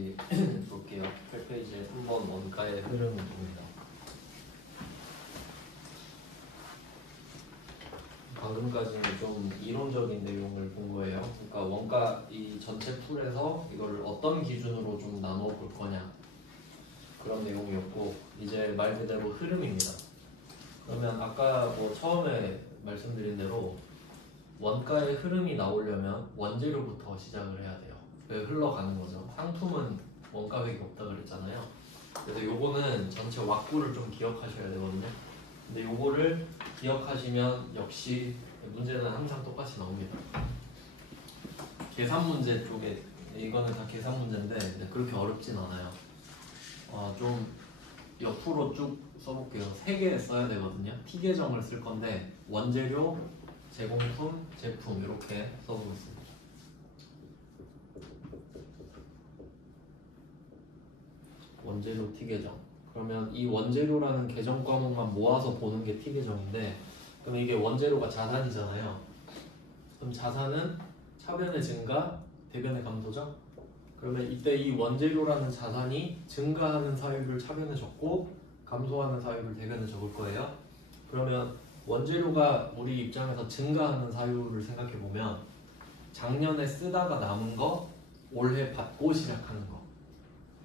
8페이지 볼게요. 8페이지에 3번 원가의 흐름을 봅니다. 방금까지는 좀 이론적인 내용을 본 거예요. 그러니까 원가 이 전체 풀에서 이걸 어떤 기준으로 좀 나눠 볼 거냐 그런 내용이었고, 이제 말 그대로 흐름입니다. 그러면 아까 뭐 처음에 말씀드린 대로 원가의 흐름이 나오려면 원재료부터 시작을 해야 돼요. 흘러가는 거죠. 상품은 원가획이 없다 그랬잖아요. 그래서 요거는 전체 왁구를 좀 기억하셔야 되거든요. 근데 요거를 기억하시면 역시 문제는 항상 똑같이 나옵니다. 계산 문제 쪽에 이거는 다 계산 문제인데 그렇게 어렵진 않아요. 좀 옆으로 쭉 써볼게요. 3개 써야 되거든요. T 계정을 쓸 건데 원재료, 제공품, 제품 이렇게 써보겠습니다. 원재료 T 계정. 그러면 이 원재료라는 계정 과목만 모아서 보는 게 T 계정인데, 그럼 이게 원재료가 자산이잖아요. 그럼 자산은 차변의 증가, 대변의 감소죠. 그러면 이때 이 원재료라는 자산이 증가하는 사유를 차변에 적고 감소하는 사유를 대변에 적을 거예요. 그러면 원재료가 우리 입장에서 증가하는 사유를 생각해 보면 작년에 쓰다가 남은 거 올해 받고 시작하는 거.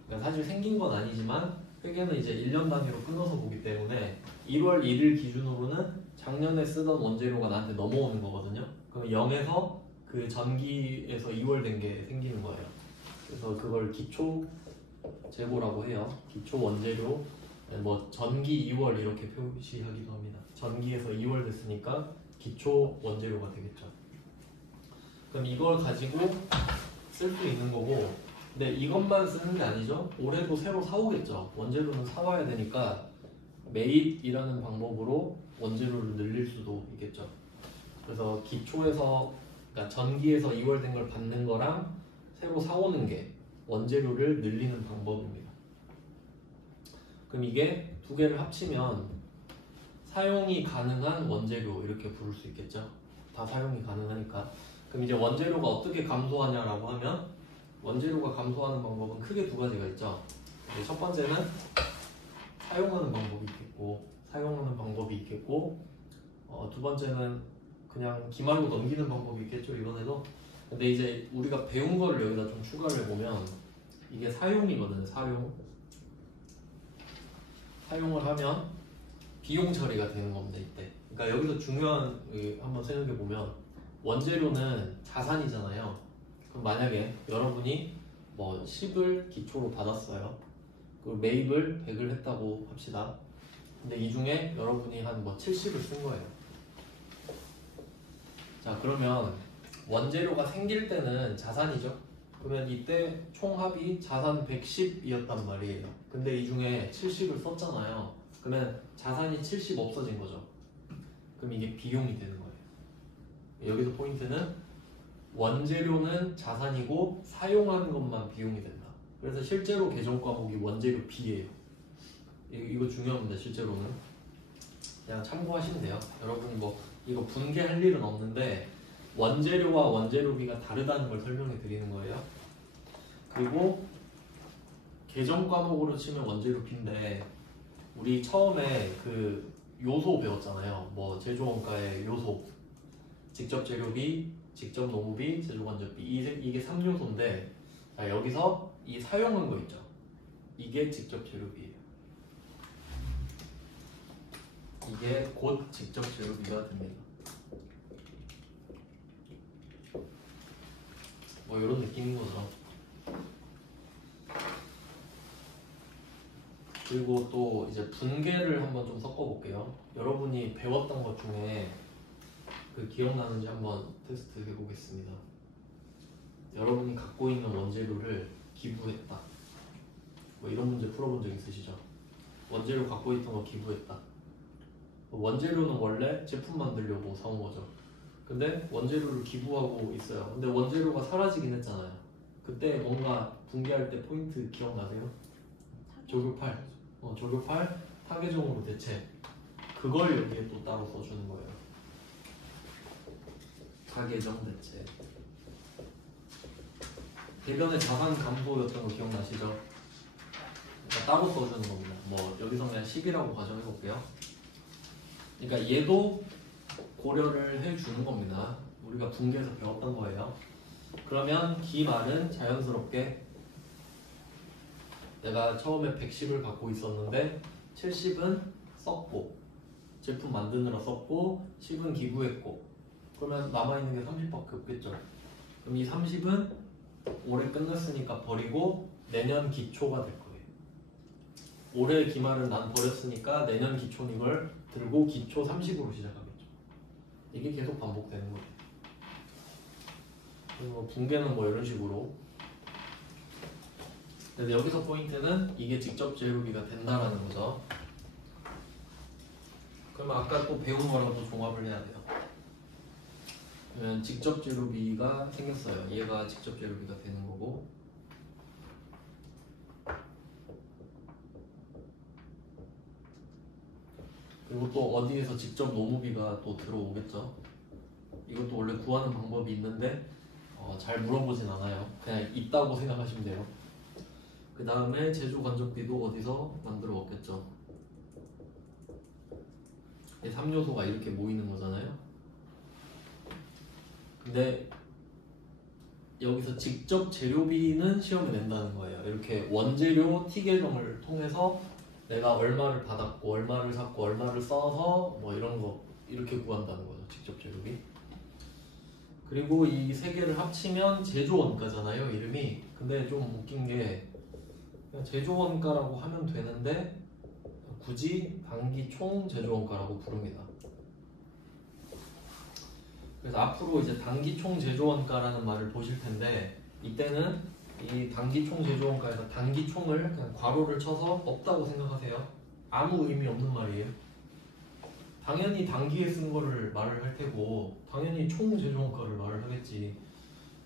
그러니까 사실 생긴 건 아니지만 회계는 이제 1년 단위로 끊어서 보기 때문에 1월 1일 기준으로는 작년에 쓰던 원재료가 나한테 넘어오는 거거든요. 그럼 0에서 그 전기에서 2월 된 게 생기는 거예요. 그래서 그걸 기초 재고라고 해요. 기초 원재료, 뭐 전기 2월 이렇게 표시하기도 합니다. 전기에서 2월 됐으니까 기초 원재료가 되겠죠. 그럼 이걸 가지고 쓸 수 있는 거고, 근데 이것만 쓰는 게 아니죠. 올해도 새로 사오겠죠. 원재료는 사와야 되니까 매입이라는 방법으로 원재료를 늘릴 수도 있겠죠. 그래서 기초에서, 그러니까 전기에서 2월 된 걸 받는 거랑 새로 사오는 게 원재료를 늘리는 방법입니다. 그럼 이게 두 개를 합치면 사용이 가능한 원재료 이렇게 부를 수 있겠죠. 다 사용이 가능하니까. 그럼 이제 원재료가 어떻게 감소하냐라고 하면 원재료가 감소하는 방법은 크게 두 가지가 있죠. 첫 번째는 사용하는 방법이 있겠고, 두 번째는 그냥 기말로 넘기는 방법이 있겠죠, 이번에도. 근데 이제 우리가 배운 거를 여기다 좀 추가를 해보면 이게 사용이거든요. 사용을 하면 비용 처리가 되는 겁니다, 이때. 그러니까 여기서 중요한 한번 생각해 보면 원재료는 자산이잖아요. 그럼 만약에 여러분이 뭐 10을 기초로 받았어요. 그리고 매입을 100을 했다고 합시다. 근데 이 중에 여러분이 한 뭐 70을 쓴 거예요. 자, 그러면 원재료가 생길 때는 자산이죠. 그러면 이때 총합이 자산 110이었단 말이에요. 근데 이 중에 70을 썼잖아요. 그러면 자산이 70 없어진 거죠. 그럼 이게 비용이 되는 거예요. 여기서 포인트는 원재료는 자산이고 사용하는 것만 비용이 된다. 그래서 실제로 계정 과목이 원재료 B예요. 이거 중요합니다. 실제로는 그냥 참고하시면 돼요. 여러분이 뭐 이거 분개할 일은 없는데 원재료와 원재료 B가 다르다는 걸 설명해 드리는 거예요. 그리고 계정 과목으로 치면 원재료 B인데 우리 처음에 그 요소 배웠잖아요. 뭐 제조원가의 요소, 직접 재료비, 직접 노무비, 제조간접비, 이게 3요소인데, 자, 여기서 이 사용한 거 있죠. 이게 직접 재료비예요. 이게 곧 직접 재료비가 됩니다. 뭐 이런 느낌인 거죠. 그리고 또 이제 분계를 한번 좀 섞어볼게요. 여러분이 배웠던 것 중에 그 기억나는지 한번 테스트 해보겠습니다. 여러분이 갖고 있는 원재료를 기부했다. 뭐 이런 문제 풀어본 적 있으시죠? 원재료 갖고 있던 거 기부했다. 원재료는 원래 제품 만들려고 사온 거죠. 근데 원재료를 기부하고 있어요. 근데 원재료가 사라지긴 했잖아요. 그때 뭔가 분계할 때 포인트 기억나세요? 조교팔. 조교팔 타계정으로 대체. 그걸 여기에 또 따로 써주는 거예요. 타계정 대체. 대변의 자산 감소였던 거 기억나시죠? 그러니까 따로 써주는 겁니다. 뭐 여기서 그냥 10이라고 가정해 볼게요. 그러니까 얘도 고려를 해주는 겁니다. 우리가 분계에서 배웠던 거예요. 그러면 기말은 자연스럽게 내가 처음에 110을 갖고 있었는데 70은 썼고 제품 만드느라 썼고 10은 기부했고 그러면 남아있는 게 30밖에 없겠죠. 그럼 이 30은 올해 끝났으니까 버리고 내년 기초가 될 거예요. 올해 기말은 난 버렸으니까 내년 기초는 이걸 들고 기초 30으로 시작하겠죠. 이게 계속 반복되는 거예요. 그리고 분계는 뭐 이런 식으로. 근데 여기서 포인트는 이게 직접 재료비가 된다라는 거죠. 그러면 아까 또 배운 거랑 또 종합을 해야 돼요. 그러면 직접 재료비가 생겼어요. 얘가 직접 재료비가 되는 거고. 그리고 또 어디에서 직접 노무비가 또 들어오겠죠. 이것도 원래 구하는 방법이 있는데 잘 물어보진 않아요. 그냥 있다고 생각하시면 돼요. 그 다음에 제조 간접비도 어디서 만들어 먹겠죠. 3요소가 이렇게 모이는 거잖아요. 근데 여기서 직접 재료비는 시험에 낸다는 거예요. 이렇게 원재료 T 계정을 통해서 내가 얼마를 받았고 얼마를 샀고 얼마를 써서 뭐 이런 거 이렇게 구한다는 거죠. 직접 재료비. 그리고 이 세 개를 합치면 제조원가잖아요. 이름이. 근데 좀 웃긴 게 그냥 제조원가라고 하면 되는데 굳이 단기 총 제조원가라고 부릅니다. 그래서 앞으로 이제 단기 총 제조원가라는 말을 보실 텐데 이때는 이 단기 총 제조원가에서 단기 총을 그냥 괄호를 쳐서 없다고 생각하세요. 아무 의미 없는 말이에요. 당연히 단기에 쓴 거를 말을 할 테고 당연히 총 제조원가를 말을 하겠지.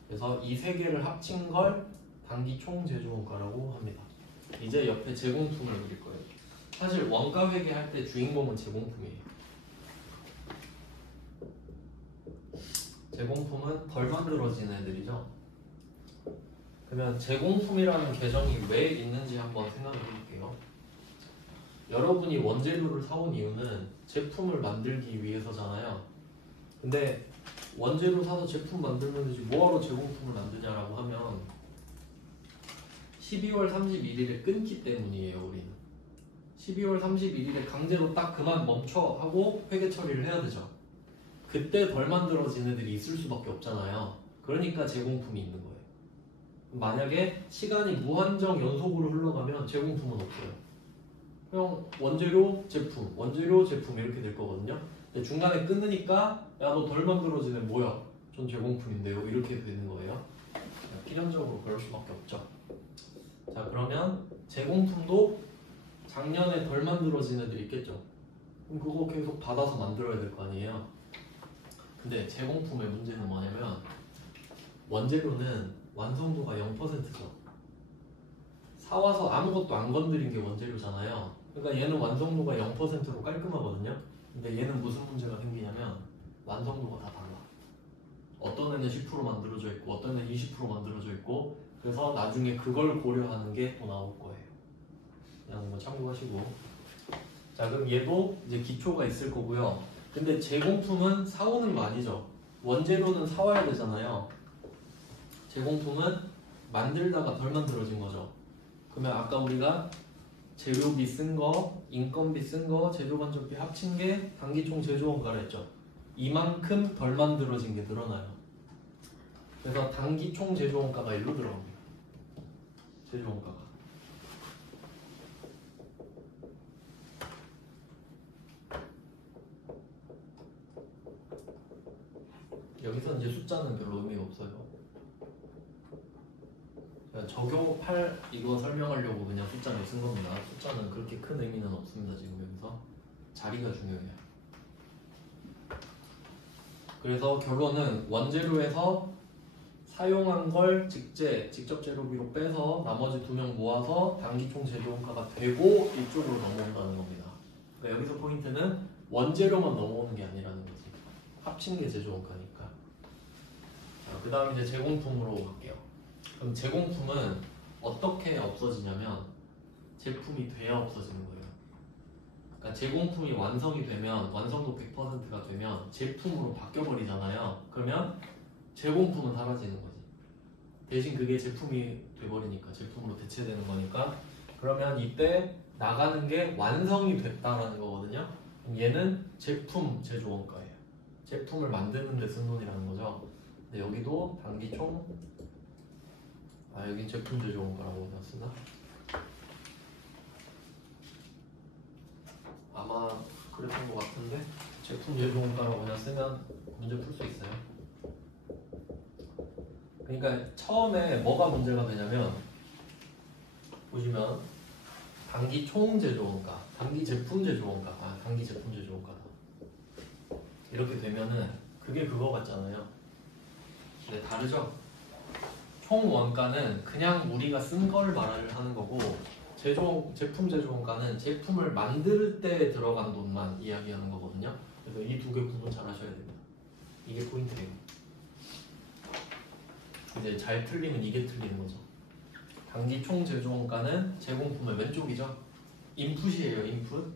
그래서 이 세 개를 합친 걸 단기 총 제조원가라고 합니다. 이제 옆에 제공품을 그릴 거예요. 사실 원가 회계할 때 주인공은 제공품이에요. 제공품은 덜 만들어진 애들이죠. 그러면 제공품이라는 계정이 왜 있는지 한번 생각해 볼게요. 여러분이 원재료를 사온 이유는 제품을 만들기 위해서잖아요. 근데 원재료 사서 제품 만들면 되지 뭐하러 제공품을 만드냐라고 하면 12월 31일에 끊기 때문이에요. 우리는 12월 31일에 강제로 딱 그만 멈춰 하고 회계 처리를 해야 되죠. 그때 덜 만들어진 애들이 있을 수밖에 없잖아요. 그러니까 제공품이 있는 거예요. 만약에 시간이 무한정 연속으로 흘러가면 제공품은 없어요. 그냥 원재료 제품, 원재료 제품 이렇게 될 거거든요. 근데 중간에 끊으니까 야 너 덜 만들어진 애 뭐야? 전 제공품인데요. 이렇게 되는 거예요. 필연적으로 그럴 수밖에 없죠. 자 그러면 제공품도 작년에 덜 만들어진 애들이 있겠죠. 그럼 그거 계속 받아서 만들어야 될 거 아니에요. 근데 제공품의 문제는 뭐냐면 원재료는 완성도가 0%죠. 사와서 아무것도 안 건드린 게 원재료잖아요. 그러니까 얘는 완성도가 0%로 깔끔하거든요. 근데 얘는 무슨 문제가 생기냐면 완성도가 다 달라. 어떤 애는 10% 만들어져 있고 어떤 애는 20% 만들어져 있고 그래서 나중에 그걸 고려하는 게 또 나올 거예요. 그냥 뭐 참고하시고. 자 그럼 얘도 이제 기초가 있을 거고요. 근데 제공품은 사오는 거 아니죠. 원재료는 사와야 되잖아요. 제공품은 만들다가 덜 만들어진 거죠. 그러면 아까 우리가 재료비 쓴 거, 인건비 쓴 거, 제조간접비 합친 게 단기총 제조원가라 했죠. 이만큼 덜 만들어진 게 늘어나요. 그래서 단기총 제조원가가 일로 들어갑니다. 제조원가가. 여기서 이제 숫자는 별로 의미가 없어요. 적용할 이거 설명하려고 그냥 숫자를 쓴 겁니다. 숫자는 그렇게 큰 의미는 없습니다. 지금 여기서 자리가 중요해요. 그래서 결론은 원재료에서 사용한 걸 직접 재료비로 빼서 나머지 2명 모아서 단기총 제조원가가 되고 이쪽으로 넘어온다는 겁니다. 그러니까 여기서 포인트는 원재료만 넘어오는 게 아니라는 거지. 합친 게 제조원가니까. 그 다음 이제 제공품으로 갈게요. 그럼 제공품은 어떻게 없어지냐면 제품이 돼야 없어지는 거예요. 그러니까 제공품이 완성이 되면 완성도 100%가 되면 제품으로 바뀌어버리잖아요. 그러면 제공품은 사라지는 거지. 대신 그게 제품이 돼버리니까 제품으로 대체되는 거니까 그러면 이때 나가는 게 완성이 됐다라는 거거든요. 그럼 얘는 제품 제조 원가예요. 제품을 만드는 데 쓴 돈이라는 거죠. 근데 여기도 단기총 여긴 제품 제조 원가라고 그냥 쓰나? 아마 그랬던 것 같은데 제품 제조 원가라고 그냥 쓰면 문제 풀 수 있어요. 그러니까 처음에 뭐가 문제가 되냐면 보시면 단기 총 제조 원가, 단기 제품 제조 원가, 단기 제품 제조 원가다. 이렇게 되면은 그게 그거 같잖아요. 근데 다르죠? 총 원가는 그냥 우리가 쓴 걸 말을 하는 거고 제품 제조 원가는 제품을 만들 때 들어간 돈만 이야기하는 거거든요. 그래서 이 두 개 구분 잘 하셔야 됩니다. 이게 포인트예요. 이제 잘 틀리면 이게 틀리는 거죠. 단기 총 제조 원가는 제공품의 왼쪽이죠. 인풋이에요. 인풋.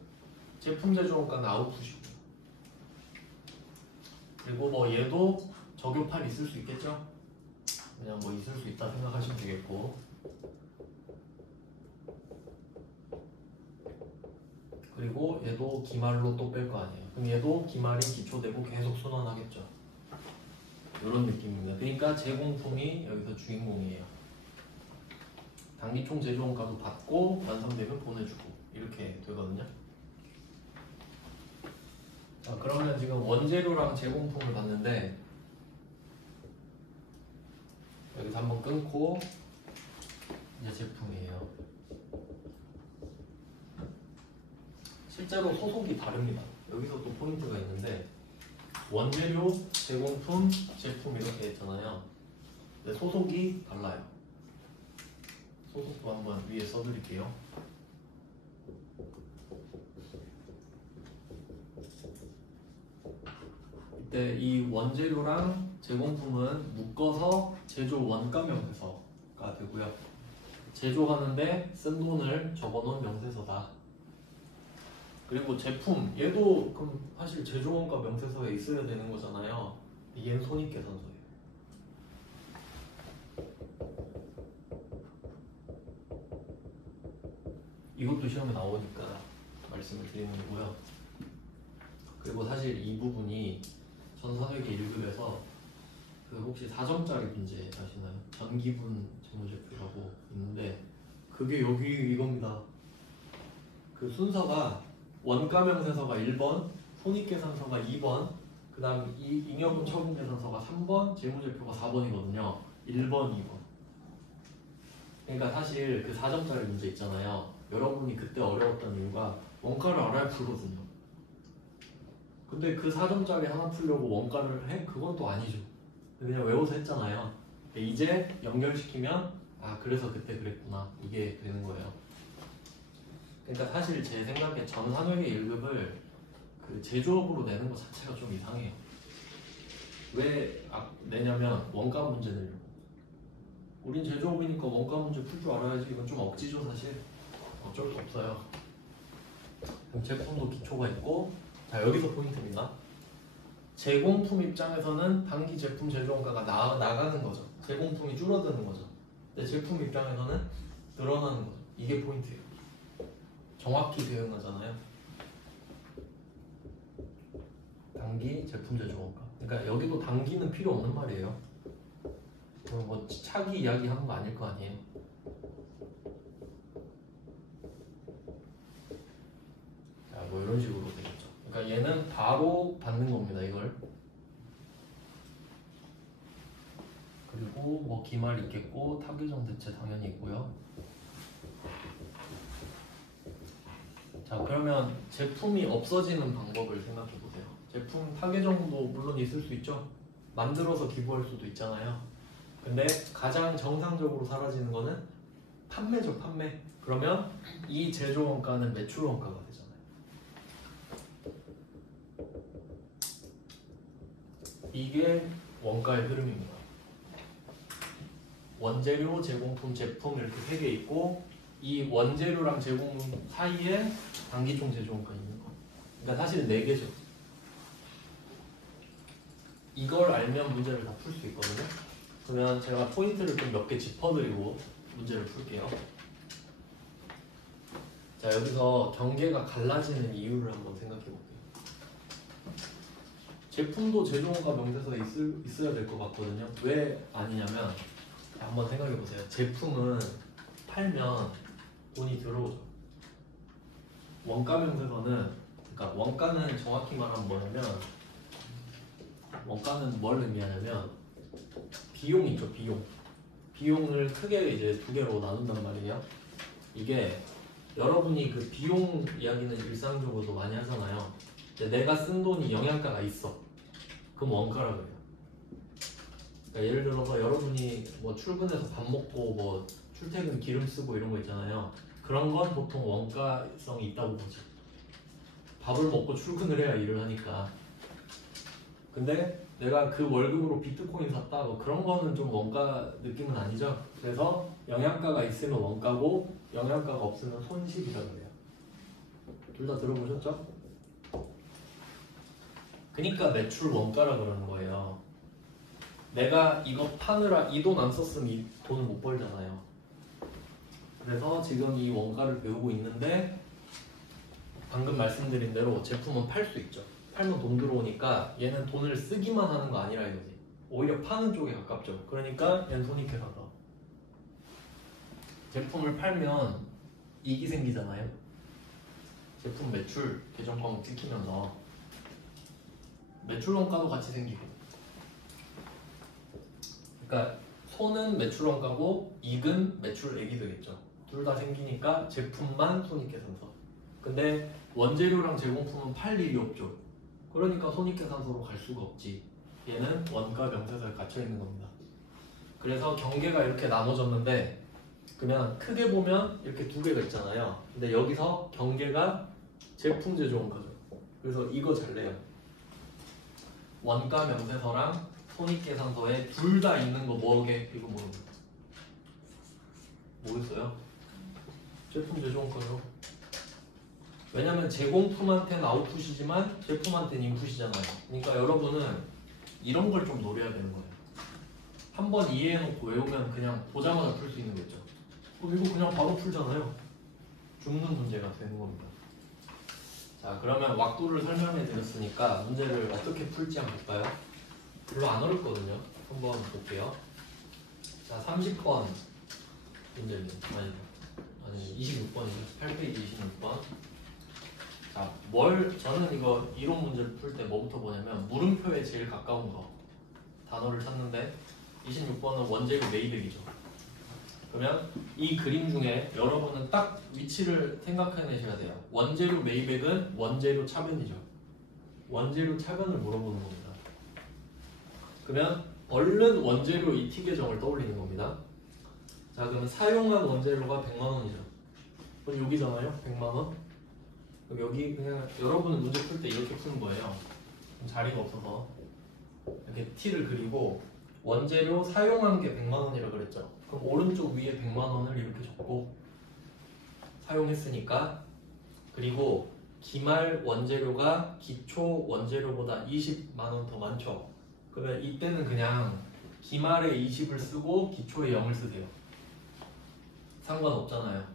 제품 제조 원가는 아웃풋이고. 그리고 뭐 얘도 적용팔 있을 수 있겠죠. 그냥 뭐 있을 수 있다 생각하시면 되겠고. 그리고 얘도 기말로 또 뺄 거 아니에요. 그럼 얘도 기말이 기초되고 계속 순환하겠죠. 이런 느낌입니다. 그러니까 제공품이 여기서 주인공이에요. 단기총 제조원가도 받고 완성되면 보내주고 이렇게 되거든요. 자, 그러면 지금 원재료랑 제공품을 봤는데 여기서 한번 끊고 이제 제품이에요. 실제로 소속이 다릅니다. 여기서 또 포인트가 있는데 원재료, 제공품, 제품 이렇게 했잖아요. 근데 소속이 달라요. 소속도 한번 위에 써드릴게요. 이때 이 원재료랑 제공품은 묶어서 제조 원가 명세서가 되고요. 제조하는데 쓴 돈을 적어놓은 명세서다. 그리고 제품, 얘도 그럼 사실 제조 원가 명세서에 있어야 되는 거잖아요. 얘는 손익계산서예요. 이것도 시험에 나오니까 말씀을 드리는 거고요. 그리고 사실 이 부분이 전산회계 1급에서 그 혹시 4점짜리 문제 아시나요? 전기분 재무제표라고 있는데 그게 여기 이겁니다. 그 순서가 원가명세서가 1번, 손익계산서가 2번, 그 다음 잉여분 처분계산서가 3번, 재무제표가 4번이거든요. 1번, 2번. 그러니까 사실 그 4점짜리 문제 있잖아요. 여러분이 그때 어려웠던 이유가 원가를 알아야 풀거든요. 근데 그 4점짜리 하나 풀려고 원가를 해? 그건 또 아니죠. 그냥 외워서 했잖아요. 이제 연결시키면 그래서 그때 그랬구나 이게 되는 거예요. 그러니까 사실 제 생각에 전산회계 1급을 그 제조업으로 내는 것 자체가 좀 이상해요. 왜 내냐면 원가 문제 내려고. 우린 제조업이니까 원가 문제 풀 줄 알아야지. 이건 좀 억지죠 사실. 어쩔 수 없어요. 그럼 제품도 기초가 있고 자 여기서 포인트입니다. 제공품 입장에서는 단기 제품 제조원가가 나가는 거죠. 제공품이 줄어드는 거죠. 근데 제품 입장에서는 늘어나는 거죠. 이게 포인트예요. 정확히 대응하잖아요. 단기 제품 제조원가. 그러니까 여기도 단기는 필요 없는 말이에요. 뭐 차기 이야기 하는 거 아닐 거 아니에요. 자, 뭐 이런 식으로 되겠죠. 그러니까 얘는 바로 받는 겁니다. 이걸. 그리고 뭐 기말 있겠고 타규정 대체 당연히 있고요. 자 그러면 제품이 없어지는 방법을 생각해 보세요. 제품 타계정도 물론 있을 수 있죠. 만들어서 기부할 수도 있잖아요. 근데 가장 정상적으로 사라지는 거는 판매죠. 판매. 그러면 이 제조 원가는 매출 원가가 되잖아요. 이게 원가의 흐름입니다. 원재료, 제공품, 제품 이렇게 세 개 있고 이 원재료랑 제공품 사이에 단기총 제조원가 있는 거. 그러니까 사실은 네 개죠. 이걸 알면 문제를 다 풀 수 있거든요. 그러면 제가 포인트를 좀 몇 개 짚어드리고 문제를 풀게요. 자, 여기서 경계가 갈라지는 이유를 한번 생각해 볼게요. 제품도 제조원가 명세서에 있어야 될 것 같거든요. 왜 아니냐면 한번 생각해 보세요. 제품은 팔면 돈이 들어오죠. 원가 명세서는, 그러니까 원가는 정확히 말하면 뭐냐면, 원가는 뭘 의미하냐면 비용 있죠, 비용. 비용을 크게 이제 두 개로 나눈단 말이에요. 이게 여러분이 그 비용 이야기는 일상적으로도 많이 하잖아요. 내가 쓴 돈이 영양가가 있어. 그럼 원가라고 해요. 그러니까 예를 들어서 여러분이 뭐 출근해서 밥 먹고 뭐 출퇴근 기름 쓰고 이런 거 있잖아요. 그런 건 보통 원가성이 있다고 보지. 밥을 먹고 출근을 해야 일을 하니까. 근데 내가 그 월급으로 비트코인 샀다 뭐 그런 거는 좀 원가 느낌은 아니죠. 그래서 영양가가 있으면 원가고 영양가가 없으면 손실이라고 해요. 둘 다 들어보셨죠? 그러니까 매출 원가라 그러는 거예요. 내가 이거 파느라 이 돈 안 썼으면 이 돈을 못 벌잖아요. 그래서 지금 이 원가를 배우고 있는데 방금 말씀드린 대로 제품은 팔 수 있죠. 팔면 돈 들어오니까 얘는 돈을 쓰기만 하는 거 아니라 이거지. 오히려 파는 쪽에 가깝죠. 그러니까 얘는 손익계산서. 제품을 팔면 이익이 생기잖아요. 제품 매출 계정 과목 찍히면서 매출 원가도 같이 생기고. 그러니까 손은 매출 원가고 이익은 매출액이 되겠죠. 둘 다 생기니까 제품만 손익계산서. 근데 원재료랑 제공품은 팔 일이 없죠. 그러니까 손익계산서로 갈 수가 없지. 얘는 원가 명세서에 갇혀 있는 겁니다. 그래서 경계가 이렇게 나눠졌는데 그러면 크게 보면 이렇게 두 개가 있잖아요. 근데 여기서 경계가 제품 제조원가죠. 그래서 이거 잘 내요. 원가 명세서랑 손익계산서에 둘 다 있는 거 뭐게? 이거 뭐겠어요? 제품 제조원가죠. 왜냐면 제공품한테는 아웃풋이지만 제품한테는 인풋이잖아요. 그러니까 여러분은 이런 걸 좀 노려야 되는 거예요. 한번 이해해놓고 외우면 그냥 보자마자 풀 수 있는 거죠. 이거 그냥 바로 풀잖아요. 죽는 문제가 되는 겁니다. 자, 그러면 왁도를 설명해 드렸으니까 문제를 어떻게 풀지 한번 볼까요? 별로 안 어렵거든요. 한번 볼게요. 자, 30번 문제입니다. 아니 26번이죠. 8페이지 26번. 자, 저는 이거 이론 문제를 풀 때 뭐부터 보냐면 물음표에 제일 가까운 거 단어를 찾는데 26번은 원재료 매입액이죠. 그러면 이 그림 중에 여러분은 딱 위치를 생각해내셔야 돼요. 원재료 매입액은 원재료 차변이죠. 원재료 차변을 물어보는 겁니다. 그러면 얼른 원재료 이 T 계정을 떠올리는 겁니다. 자, 그러면 사용한 원재료가 100만 원이죠. 그럼 여기잖아요. 100만 원. 여기 그냥 여러분은 문제 풀 때 이렇게 푸는 거예요. 자리가 없어서 이렇게 T를 그리고 원재료 사용한 게 100만 원이라 그랬죠. 그럼 오른쪽 위에 100만 원을 이렇게 적고 사용했으니까, 그리고 기말 원재료가 기초 원재료보다 20만 원 더 많죠. 그러면 이때는 그냥 기말에 20을 쓰고 기초에 0을 쓰세요. 상관없잖아요.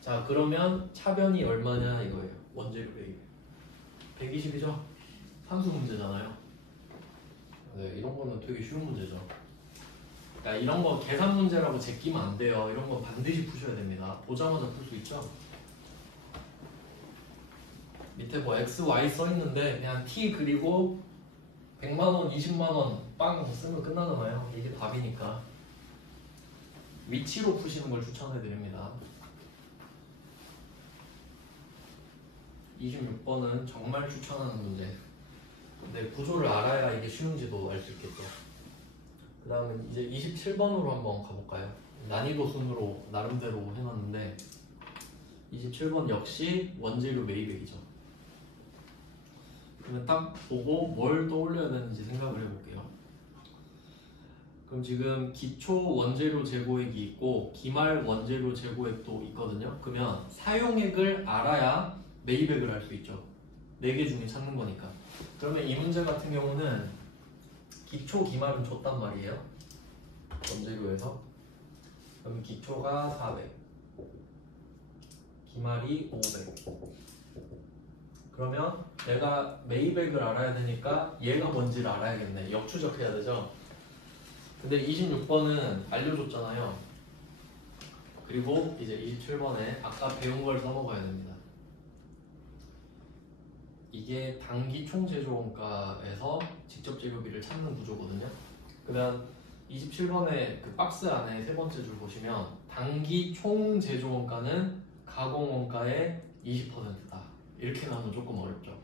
자, 그러면 차변이 얼마냐 이거예요. 원재료 매입 120이죠? 산수 문제잖아요. 네, 이런 거는 되게 쉬운 문제죠. 그러니까 이런 거 계산 문제라고 제끼면 안 돼요. 이런 건 반드시 푸셔야 됩니다. 보자마자 풀 수 있죠? 밑에 뭐 X, Y 써 있는데 그냥 T 그리고 100만 원, 20만 원 빵 쓰면 끝나잖아요. 이게 답이니까. 위치로 푸시는 걸 추천해 드립니다. 26번은 정말 추천하는 문제. 근데 구조를 알아야 이게 쉬운지도 알 수 있겠죠. 그 다음에 이제 27번으로 한번 가볼까요? 난이도 순으로 나름대로 해놨는데 27번 역시 원재료 매입액이죠. 그러면 딱 보고 뭘 떠올려야 되는지 생각을 해볼게요. 그럼 지금 기초 원재료 재고액이 있고 기말 원재료 재고액도 있거든요. 그러면 사용액을 알아야 매입액을 알 수 있죠. 4개 중에 찾는 거니까. 그러면 이 문제 같은 경우는 기초 기말은 줬단 말이에요. 원재료에서. 그럼 기초가 400, 기말이 500. 그러면 내가 매입액을 알아야 되니까 얘가 뭔지를 알아야겠네. 역추적해야 되죠. 근데 26번은 알려줬잖아요. 그리고 이제 27번에 아까 배운 걸 써먹어야 됩니다. 이게 단기 총제조원가에서 직접 재료비를 찾는 구조거든요. 그러면 27번에 그 박스 안에 세 번째 줄 보시면 단기 총제조원가는 가공원가의 20%다. 이렇게 나오면 조금 어렵죠.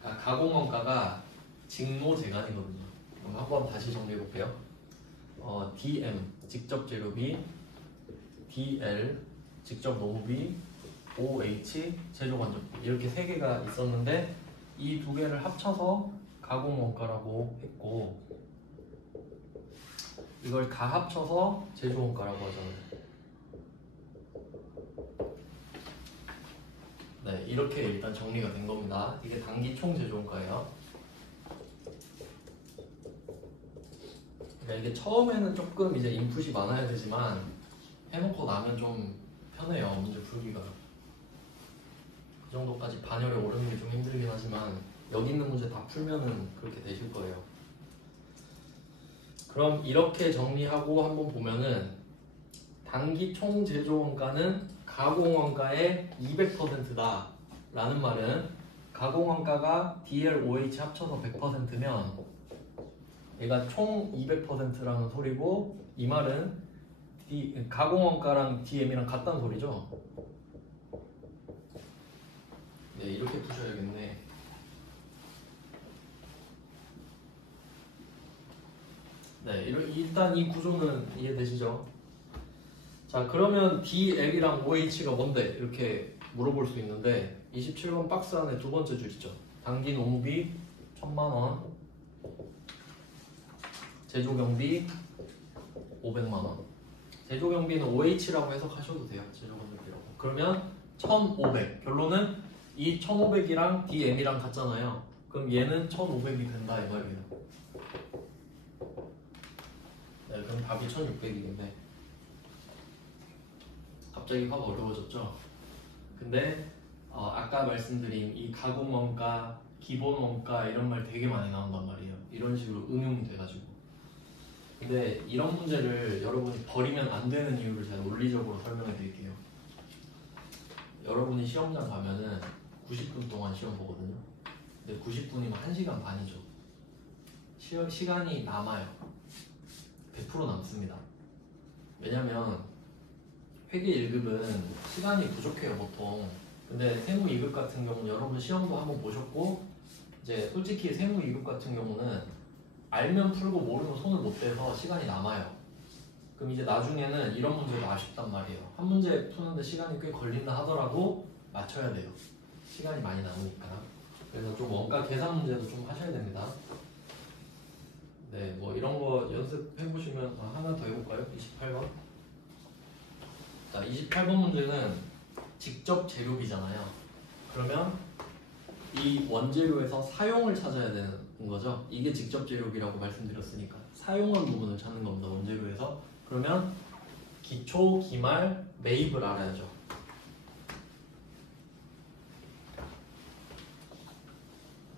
그러니까 가공원가가 직노제간이거든요. 그럼 한번 다시 정리해볼게요. DM 직접 재료비, DL 직접 노무비, OH 제조간접비 이렇게 세 개가 있었는데 이 두 개를 합쳐서 가공원가라고 했고 이걸 다 합쳐서 제조원가라고 하잖아요. 네, 이렇게 일단 정리가 된 겁니다. 이게 단기 총 제조원가예요. 그러니까 이게 처음에는 조금 이제 인풋이 많아야 되지만 해놓고 나면 좀 편해요. 문제 풀기가. 그 정도까지 반열에 오르는 게 좀 힘들긴 하지만 여기 있는 문제 다 풀면은 그렇게 되실 거예요. 그럼 이렇게 정리하고 한번 보면은 단기 총 제조원가는 가공원가의 200%다 라는 말은 가공원가가 DL, OH 합쳐서 100%면 얘가 총 200%라는 소리고 이 말은 가공원가랑 DM이랑 같다는 소리죠. 네, 이렇게 푸셔야겠네. 네, 일단 이 구조는 이해되시죠? 자, 그러면 DL이랑 OH가 뭔데? 이렇게 물어볼 수 있는데 27번 박스 안에 두 번째 줄 있죠. 단기 노무비 1000만원, 제조경비 500만원. 제조경비는 OH라고 해석하셔도 돼요. 제조경비라고. 그러면 1500. 결론은 이 1500이랑 DM이랑 같잖아요. 그럼 얘는 1500이 된다 이 말이에요. 네, 그럼 답이 1600이겠네. 갑자기 확 어려워졌죠? 근데 아까 말씀드린 이 가공원가, 기본원가 이런 말 되게 많이 나온단 말이에요. 이런 식으로 응용이 돼가지고. 근데 이런 문제를 여러분이 버리면 안 되는 이유를 제가 논리적으로 설명해 드릴게요. 여러분이 시험장 가면은 90분 동안 시험 보거든요. 근데 90분이면 1시간 반이죠. 시간이 남아요. 100% 남습니다. 왜냐면 회계 1급은 시간이 부족해요 보통. 근데 세무 2급 같은 경우는 여러분 시험도 한번 보셨고 이제 솔직히 세무 2급 같은 경우는 알면 풀고 모르면 손을 못 대서 시간이 남아요. 그럼 이제 나중에는 이런 문제도 아쉽단 말이에요. 한 문제 푸는데 시간이 꽤 걸린다 하더라도 맞춰야 돼요. 시간이 많이 남으니까. 그래서 좀 원가 계산 문제도 좀 하셔야 됩니다. 네, 뭐 이런 거 연습해보시면 하나 더 해볼까요? 28번. 자, 28번 문제는 직접 재료비잖아요. 그러면 이 원재료에서 사용을 찾아야 되는 거죠. 이게 직접 재료비라고 말씀드렸으니까 사용한 부분을 찾는 겁니다. 원재료에서. 그러면 기초, 기말, 매입을 알아야죠.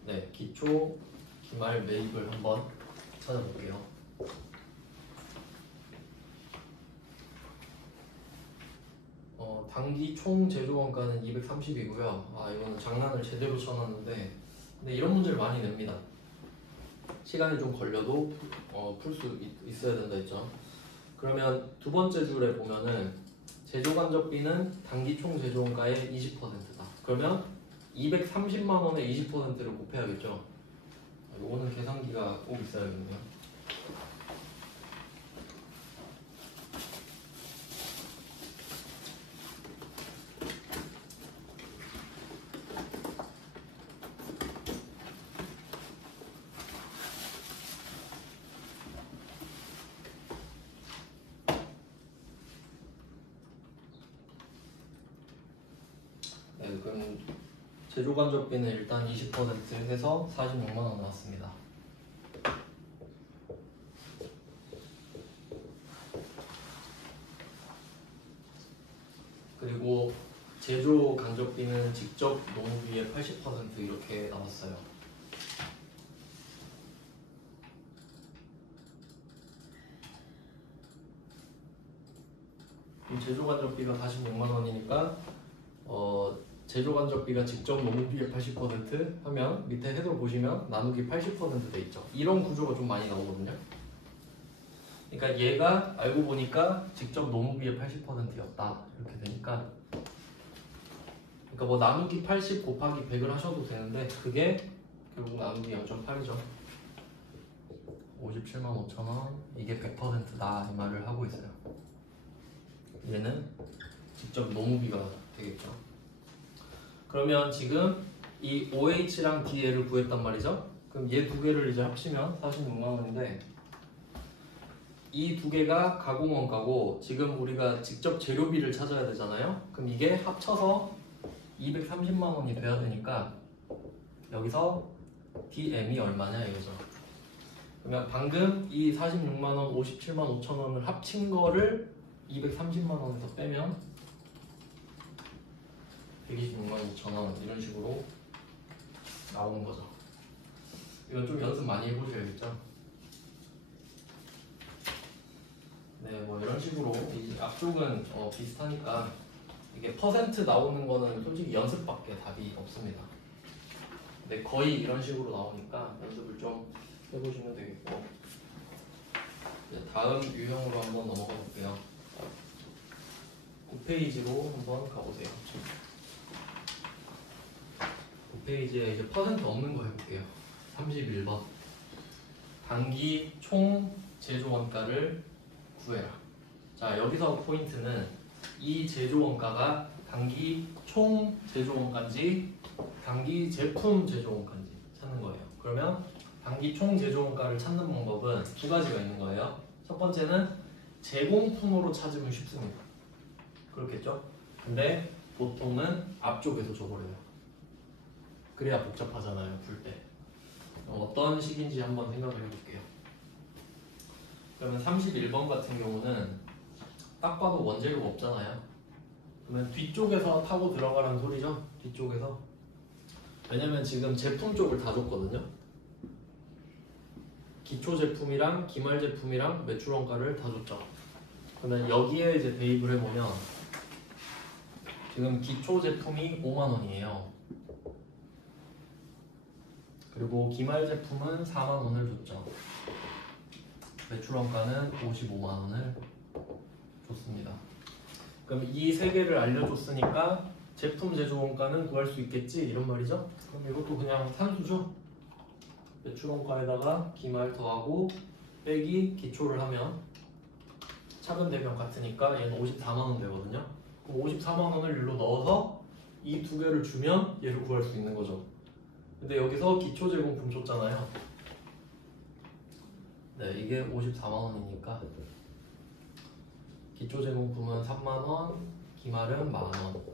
네, 기초, 기말, 매입을 한번 찾아볼게요. 단기 총 제조원가는 230이고요. 이거는 장난을 제대로 쳐놨는데 근데 이런 문제를 많이 냅니다. 시간이 좀 걸려도 풀 수 있어야 된다 했죠. 그러면 두 번째 줄에 보면은 제조간접비는 단기 총 제조원가의 20%다. 그러면 230만 원에 20%를 곱해야겠죠. 이거는 계산기가 꼭 있어야겠네요. 그럼 제조간접비는 일단 20% 해서 46만 원 나왔습니다. 그리고 제조 간접비는 직접 농업비의 80% 이렇게 나왔어요. 제조 간접비가 46만 원이니까 제조 간접비가 직접 농업비의 80% 하면 밑에 해도 보시면 나누기 80% 돼 있죠. 이런 구조가 좀 많이 나오거든요. 그러니까 얘가 알고 보니까 직접 농업비의 80%였다 이렇게 되니까, 그러니까 뭐 나누기 80 곱하기 100을 하셔도 되는데 그게 결국 나누기 0.8이죠. 57만 5천 원, 이게 100%다 이 말을 하고 있어요. 얘는 직접 농업비가 되겠죠. 그러면 지금 이 OH랑 DL을 구했단 말이죠. 그럼 얘 두 개를 이제 합치면 46만 원인데, 이 두 개가 가공원가고 지금 우리가 직접 재료비를 찾아야 되잖아요. 그럼 이게 합쳐서 230만 원이 돼야 되니까 여기서 DM이 얼마냐 이거죠. 그러면 방금 이 46만 원, 57만 5천 원을 합친 거를 230만 원에서 빼면 126만 5천 원 이런 식으로 나오는 거죠. 이건 좀 연습 많이 해보셔야겠죠. 네, 뭐 이런 식으로 이 앞쪽은 비슷하니까 이게 퍼센트 나오는 거는 솔직히 연습밖에 답이 없습니다. 근데 거의 이런 식으로 나오니까 연습을 좀 해보시면 되겠고, 이제 다음 유형으로 한번 넘어가 볼게요. 9페이지로 한번 가보세요. 9페이지에 이제 퍼센트 없는 거 해볼게요. 31번. 단기 총 제조 원가를 구해라. 자, 여기서 포인트는 이 제조 원가가 단기 총 제조 원가인지 단기 제품 제조 원가인지 찾는 거예요. 그러면 단기 총 제조 원가를 찾는 방법은 두 가지가 있는 거예요. 첫 번째는 제공품으로 찾으면 쉽습니다. 그렇겠죠? 근데 보통은 앞쪽에서 줘버려요. 그래야 복잡하잖아요, 풀 때. 어떤 식인지 한번 생각을 해볼게요. 그러면 31번 같은 경우는 딱 봐도 원재료가 없잖아요. 그러면 뒤쪽에서 타고 들어가라는 소리죠? 뒤쪽에서. 왜냐면 지금 제품 쪽을 다 줬거든요. 기초 제품이랑 기말 제품이랑 매출 원가를 다 줬죠. 그러면 여기에 이제 대입을 해보면 지금 기초 제품이 5만 원이에요. 그리고 기말 제품은 4만 원을 줬죠. 매출 원가는 55만 원을 줬습니다. 그럼 이 세 개를 알려줬으니까 제품 제조 원가는 구할 수 있겠지 이런 말이죠. 그럼 이것도 그냥 산수죠. 매출 원가에다가 기말 더하고 빼기 기초를 하면 차근 대변 같으니까 얘는 54만 원 되거든요. 그럼 54만 원을 일로 넣어서 이 두 개를 주면 얘를 구할 수 있는 거죠. 근데 여기서 기초 제공품 줬잖아요. 네, 이게 54만 원이니까 기초 제공품은 3만 원, 기말은 만 원.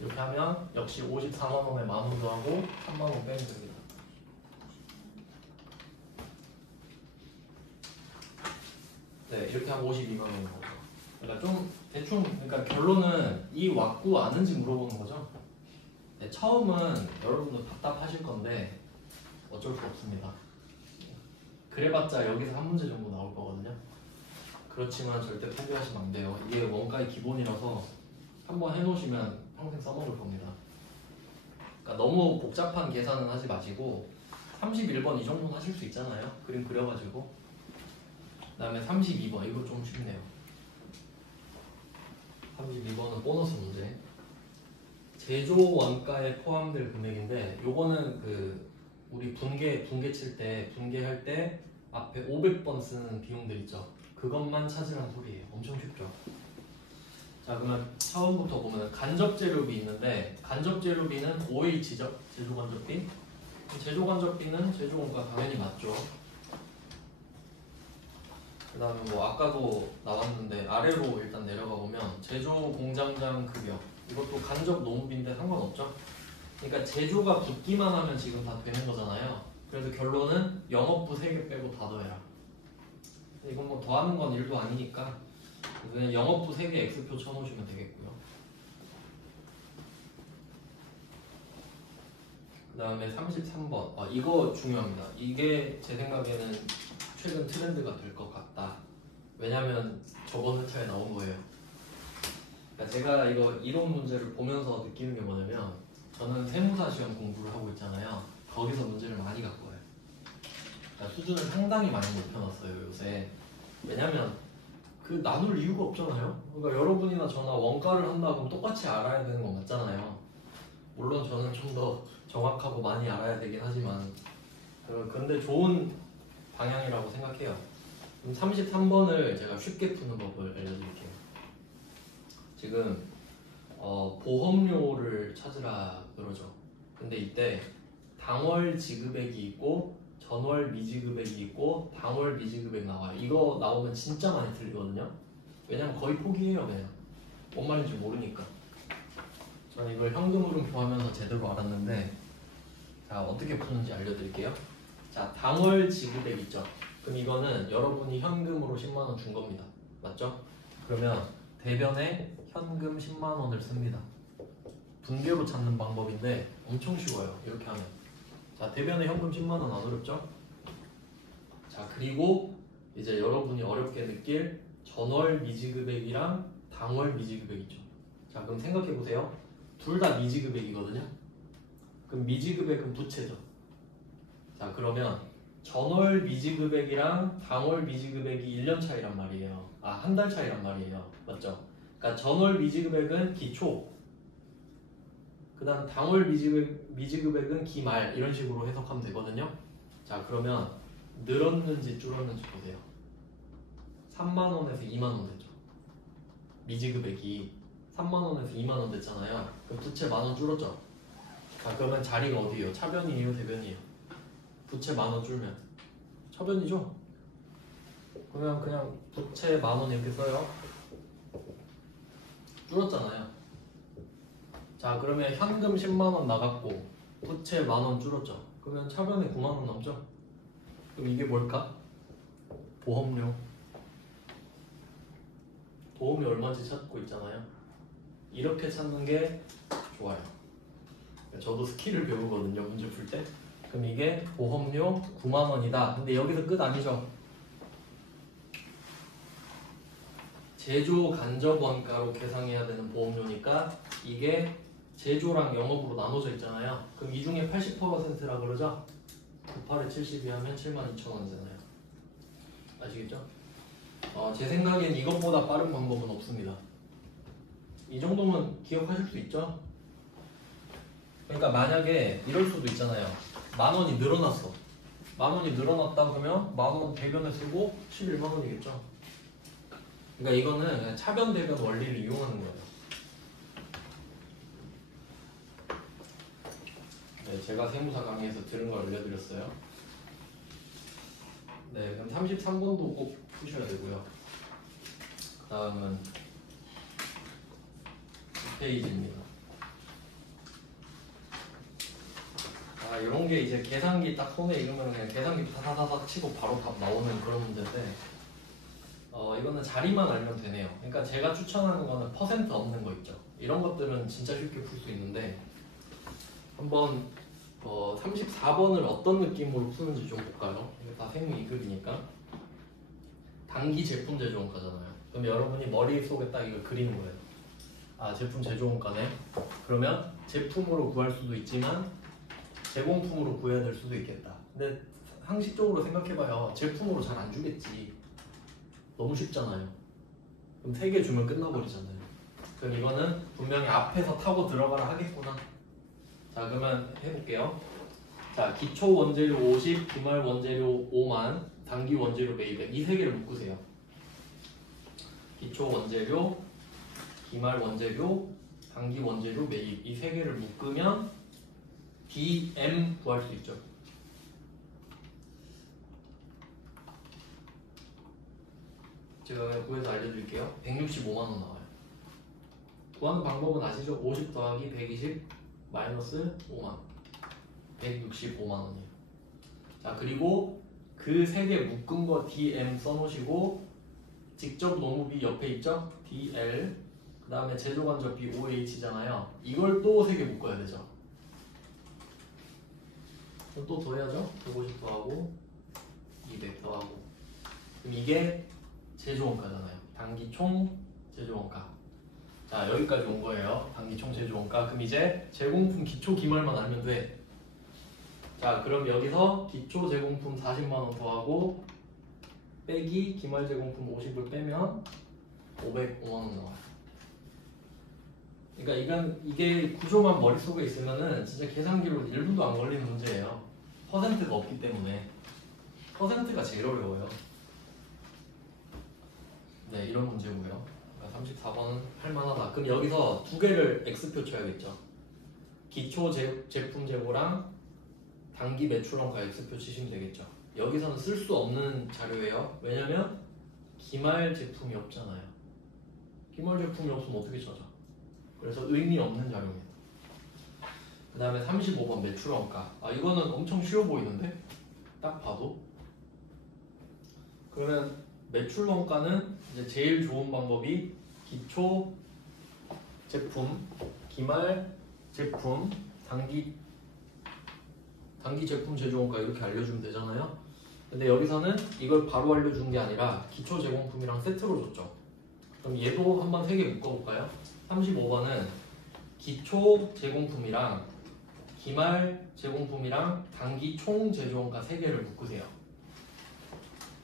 이렇게 하면 역시 54만 원에 만 원 더하고 3만 원 빼면 됩니다. 네, 이렇게 하면 52만 원인 거죠. 그러니까 좀 대충, 그러니까 결론은 이 왔고 아는지 물어보는 거죠. 네, 처음은 여러분도 답답하실 건데 어쩔 수 없습니다. 그래봤자 여기서 한 문제 정도 나올 거거든요. 그렇지만 절대 포기하시면 안 돼요. 이게 원가의 기본이라서 한번 해놓으시면 평생 써먹을 겁니다. 그러니까 너무 복잡한 계산은 하지 마시고 31번 이 정도는 하실 수 있잖아요. 그림 그려가지고. 그 다음에 32번 이거 좀 쉽네요. 32번은 보너스 문제. 제조 원가에 포함될 금액인데 요거는 우리 분계 칠 때 분계할 때 앞에 500번 쓰는 비용들 있죠. 그것만 찾으란 소리예요. 엄청 쉽죠. 자, 그러면 처음부터 보면 간접 재료비 있는데 간접 재료비는 OH죠. 제조 간접비. 제조 간접비는 제조 원가 당연히 맞죠. 그 다음에 뭐 아까도 나왔는데 아래로 일단 내려가 보면 제조 공장장 급여 이것도 간접 노무비인데 상관없죠? 그러니까 제조가 붙기만 하면 지금 다 되는 거잖아요. 그래서 결론은 영업부 3개 빼고 다 더해라. 이건 뭐 더하는 건 일도 아니니까 그냥 영업부 3개 X표 쳐놓으시면 되겠고요. 그 다음에 33번. 이거 중요합니다. 이게 제 생각에는 최근 트렌드가 될 것 같다. 왜냐면 저번 회차에 나온 거예요. 그러니까 제가 이거 이론 문제를 보면서 느끼는 게 뭐냐면 저는 세무사 시험 공부를 하고 있잖아요. 거기서 문제를 많이 갖고 와요. 그러니까 수준을 상당히 많이 높여놨어요 요새. 왜냐면 그 나눌 이유가 없잖아요. 그러니까 여러분이나 저나 원가를 한다 그러면 똑같이 알아야 되는 건 맞잖아요. 물론 저는 좀 더 정확하고 많이 알아야 되긴 하지만 근데 좋은 방향이라고 생각해요. 그럼 33번을 제가 쉽게 푸는 법을 알려드릴게요. 지금 보험료를 찾으라 그러죠. 근데 이때 당월 지급액이 있고 전월 미지급액이 있고 당월 미지급액 나와요. 이거 나오면 진짜 많이 틀리거든요. 왜냐면 거의 포기해요. 그냥 뭔 말인지 모르니까. 저는 이걸 현금흐름표 하면서 제대로 알았는데 자 어떻게 푸는지 알려드릴게요. 자 당월 지급액 있죠. 그럼 이거는 여러분이 현금으로 10만원 준 겁니다. 맞죠? 그러면 대변에 현금 10만원을 씁니다. 분계로 찾는 방법인데 엄청 쉬워요. 이렇게 하면 자 대변에 현금 10만원 안 어렵죠? 자 그리고 이제 여러분이 어렵게 느낄 전월 미지급액이랑 당월 미지급액 있죠. 자 그럼 생각해보세요. 둘 다 미지급액이거든요. 그럼 미지급액은 부채죠. 자 그러면 전월 미지급액이랑 당월 미지급액이 1년 차이란 말이에요. 한 달 차이란 말이에요. 맞죠? 그러니까 전월 미지급액은 기초, 그 다음 당월 미지급액은 기말 이런 식으로 해석하면 되거든요. 자 그러면 늘었는지 줄었는지 보세요. 3만원에서 2만원 됐죠. 미지급액이 3만원에서 2만원 됐잖아요. 그럼 부채 만원 줄었죠. 자 그러면 자리가 어디예요? 차변이에요? 대변이에요? 부채 만원 줄면 차변이죠. 그러면 그냥 부채 만원 이렇게 써요. 줄었잖아요. 자 그러면 현금 10만원 나갔고 부채 만원 줄었죠. 그러면 차변에 9만원 남죠. 그럼 이게 뭘까? 보험료. 보험료 얼마인지 찾고 있잖아요. 이렇게 찾는 게 좋아요. 저도 스킬을 배우거든요 문제 풀 때. 그럼 이게 보험료 9만원이다. 근데 여기서 끝 아니죠. 제조 간접 원가로 계상해야 되는 보험료니까 이게 제조랑 영업으로 나눠져 있잖아요. 그럼 이 중에 80%라 그러죠? 9, 8에 70이 하면 72,000원이잖아요. 아시겠죠? 제 생각엔 이것보다 빠른 방법은 없습니다. 이 정도면 기억하실 수 있죠? 그러니까 만약에 이럴 수도 있잖아요. 만원이 늘어났어. 만원이 늘어났다 그러면 만원 대변에 쓰고 11만원이겠죠. 그러니까 이거는 그냥 차변 대변 원리를 이용하는 거예요. 네, 제가 세무사 강의에서 들은 걸 알려드렸어요. 네, 그럼 33번도 꼭 푸셔야 되고요. 그 다음은 2페이지입니다. 이런 게 이제 계산기 딱 손에 익으면 그냥 계산기 다다다닥 치고 바로 답 나오는 그런 문제인데 이거는 자리만 알면 되네요. 그러니까 제가 추천하는 거는 퍼센트 없는 거 있죠. 이런 것들은 진짜 쉽게 풀 수 있는데 한번 34번을 어떤 느낌으로 푸는지 좀 볼까요? 이거 다 세무 2급이니까 단기 제품 제조원가잖아요. 그럼 여러분이 머릿속에 딱 이걸 그리는 거예요. 제품 제조원가네. 그러면 제품으로 구할 수도 있지만 제공품으로 구해야 될 수도 있겠다. 근데 상식적으로 생각해봐요. 제품으로 잘 안 주겠지. 너무 쉽잖아요. 그럼 3개 주면 끝나버리잖아요. 그럼 이거는 분명히 앞에서 타고 들어가라 하겠구나. 자 그러면 해볼게요. 자 기초 원재료 50, 기말 원재료 5만, 단기 원재료 매입액 이 3개를 묶으세요. 기초 원재료, 기말 원재료, 단기 원재료 매입 이 3개를 묶으면 DM 구할 수 있죠. 제가 그냥 구해서 알려드릴게요. 165만원 나와요. 구하는 방법은 아시죠? 50 더하기 120 마이너스 5만 165만 원이에요. 자, 그리고 그 세 개 묶은 거 DM 써놓으시고 직접 노무비 옆에 있죠? DL 그 다음에 제조간접비 OH잖아요. 이걸 또 세 개 묶어야 되죠. 그럼 또 더해야죠? 150 더하고 200 더하고 그럼 이게 제조원가잖아요. 단기총 제조원가. 자, 여기까지 온 거예요. 단기총 제조원가. 그럼 이제 제공품 기초 기말만 알면 돼. 자, 그럼 여기서 기초 제공품 40만 원 더하고 빼기 기말 제공품 50을 빼면 505만 원 나와요. 그러니까 이게 구조만 머릿속에 있으면은 진짜 계산기로 1분도 안 걸리는 문제예요. 퍼센트가 없기 때문에. 퍼센트가 제일 어려워요. 네, 이런 문제고요. 34번은 할만하다. 그럼 여기서 두 개를 X표 쳐야겠죠. 기초 제품 재고랑 단기 매출원가 X표 치시면 되겠죠. 여기서는 쓸 수 없는 자료예요. 왜냐면 기말 제품이 없잖아요. 기말 제품이 없으면 어떻게 찾아? 그래서 의미 없는 자료입니다. 그 다음에 35번 매출원가. 아, 이거는 엄청 쉬워 보이는데? 딱 봐도. 그러면 매출원가는 이제 제일 좋은 방법이 기초 제품, 기말 제품, 단기 제품 제조원가 이렇게 알려주면 되잖아요. 근데 여기서는 이걸 바로 알려준 게 아니라 기초 제공품이랑 세트로 줬죠. 그럼 얘도 한번 3개 묶어볼까요? 35번은 기초 제공품이랑 기말 제공품이랑 단기 총 제조원가 3개를 묶으세요.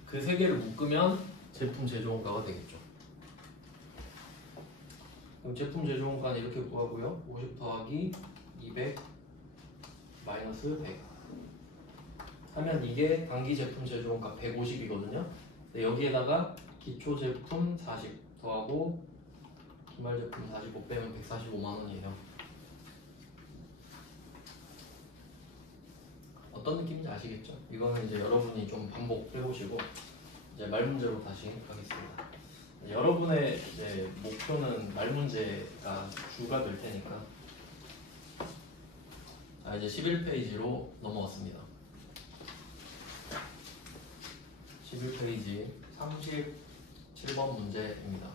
그 3개를 묶으면 제품 제조원가가 되겠죠. 그럼 제품 제조원가는 이렇게 구하고요. 50 더하기 200 마이너스 100 하면 이게 단기 제품 제조원가 150이거든요. 여기에다가 기초 제품 40 더하고 기말 제품 45 빼면 145만 원이에요. 어떤 느낌인지 아시겠죠? 이거는 이제 여러분이 좀 반복해보시고 이제 말문제로 다시 가겠습니다. 여러분의 이제 목표는 말문제가 주가 될 테니까. 자, 이제 11페이지로 넘어왔습니다. 11페이지 37번 문제입니다.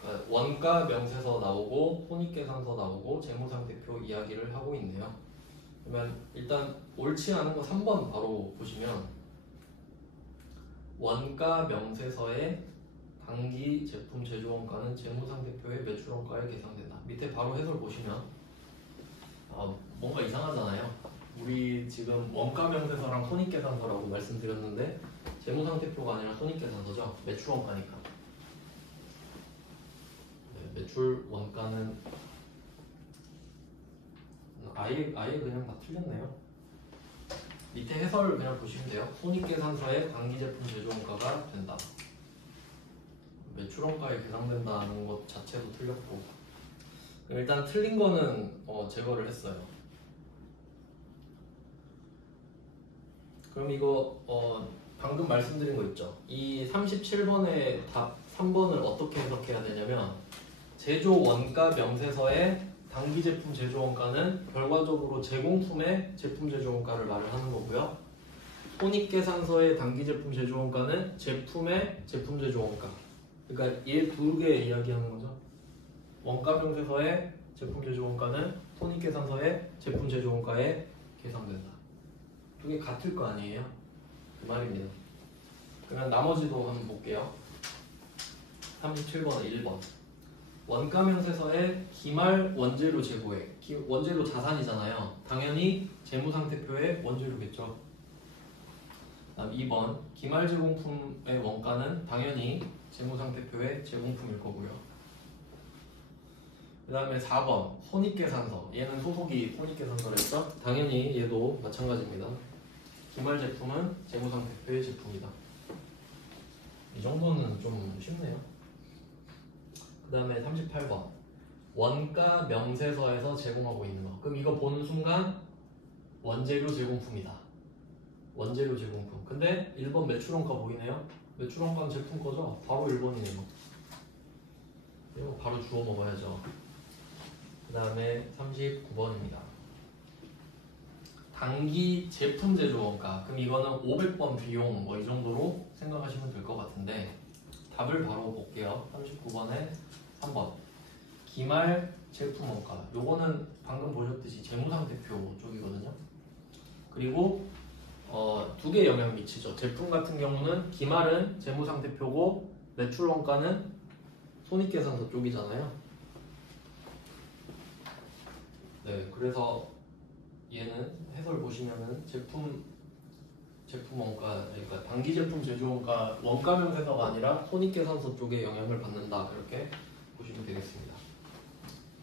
그러니까 원가 명세서 나오고 혼익계산서 나오고 재무상태표 이야기를 하고 있네요. 그러면 일단 옳지 않은 거 3번 바로 보시면 원가 명세서의 단기 제품 제조원가는 재무상태표의 매출원가에 계산된다. 밑에 바로 해설 보시면 뭔가 이상하잖아요. 우리 지금 원가 명세서랑 손익계산서라고 말씀드렸는데 재무상태표가 아니라 손익계산서죠. 매출원가니까. 네, 매출원가는 아예 그냥 다 틀렸네요. 밑에 해설을 그냥 보시면 돼요. 손익계산서의 단기 제품 제조원가가 된다. 매출원가에 계산된다는 것 자체도 틀렸고. 일단 틀린 거는 제거를 했어요. 그럼 이거 방금 말씀드린 거 있죠? 이 37번의 답 3번을 어떻게 해석해야 되냐면 제조 원가 명세서의 단기 제품 제조원가는 결과적으로 제공품의 제품 제조원가를 말을 하는 거고요. 손익계산서의 단기 제품 제조원가는 제품의 제품 제조원가. 그러니까 얘 두 개 이야기하는 거죠. 원가 명세서의 제품 제조원가는 손익계산서의 제품 제조원가에 계산된다. 두 개 같을 거 아니에요? 그 말입니다. 그러면 나머지도 한번 볼게요. 37번 1번 원가 명세서의 기말 원재료 재고액. 원재료 자산이잖아요. 당연히 재무상태표의 원재료겠죠. 다음 2번 기말 제공품의 원가는 당연히 재무상태표의 제공품일 거고요. 그 다음에 4번 손익계산서. 얘는 소속이 손익계산서랬죠? 당연히 얘도 마찬가지입니다. 기말 제품은 재무상태표의 제품이다. 이 정도는 좀 쉽네요. 그 다음에 38번 원가 명세서에서 제공하고 있는 거. 그럼 이거 보는 순간 원재료 제공품이다. 원재료 제공품. 근데 1번 매출원가 보이네요? 매출원가는 제품 거죠? 바로 1번이네요. 이거 바로 주워 먹어야죠. 다음에 39번입니다. 단기 제품 제조 원가. 그럼 이거는 500번 비용 뭐 이 정도로 생각하시면 될 것 같은데 답을 바로 볼게요. 39번에 3번. 기말 제품 원가. 요거는 방금 보셨듯이 재무상태표 쪽이거든요. 그리고 두 개 영향 미치죠. 제품 같은 경우는 기말은 재무상태표고 매출 원가는 손익계산서 쪽이잖아요. 네, 그래서 얘는 해설 보시면은 제품 원가, 그러니까 단기 제품 제조 원가 원가 명세서가 아니라 손익계산서 쪽에 영향을 받는다, 그렇게 보시면 되겠습니다.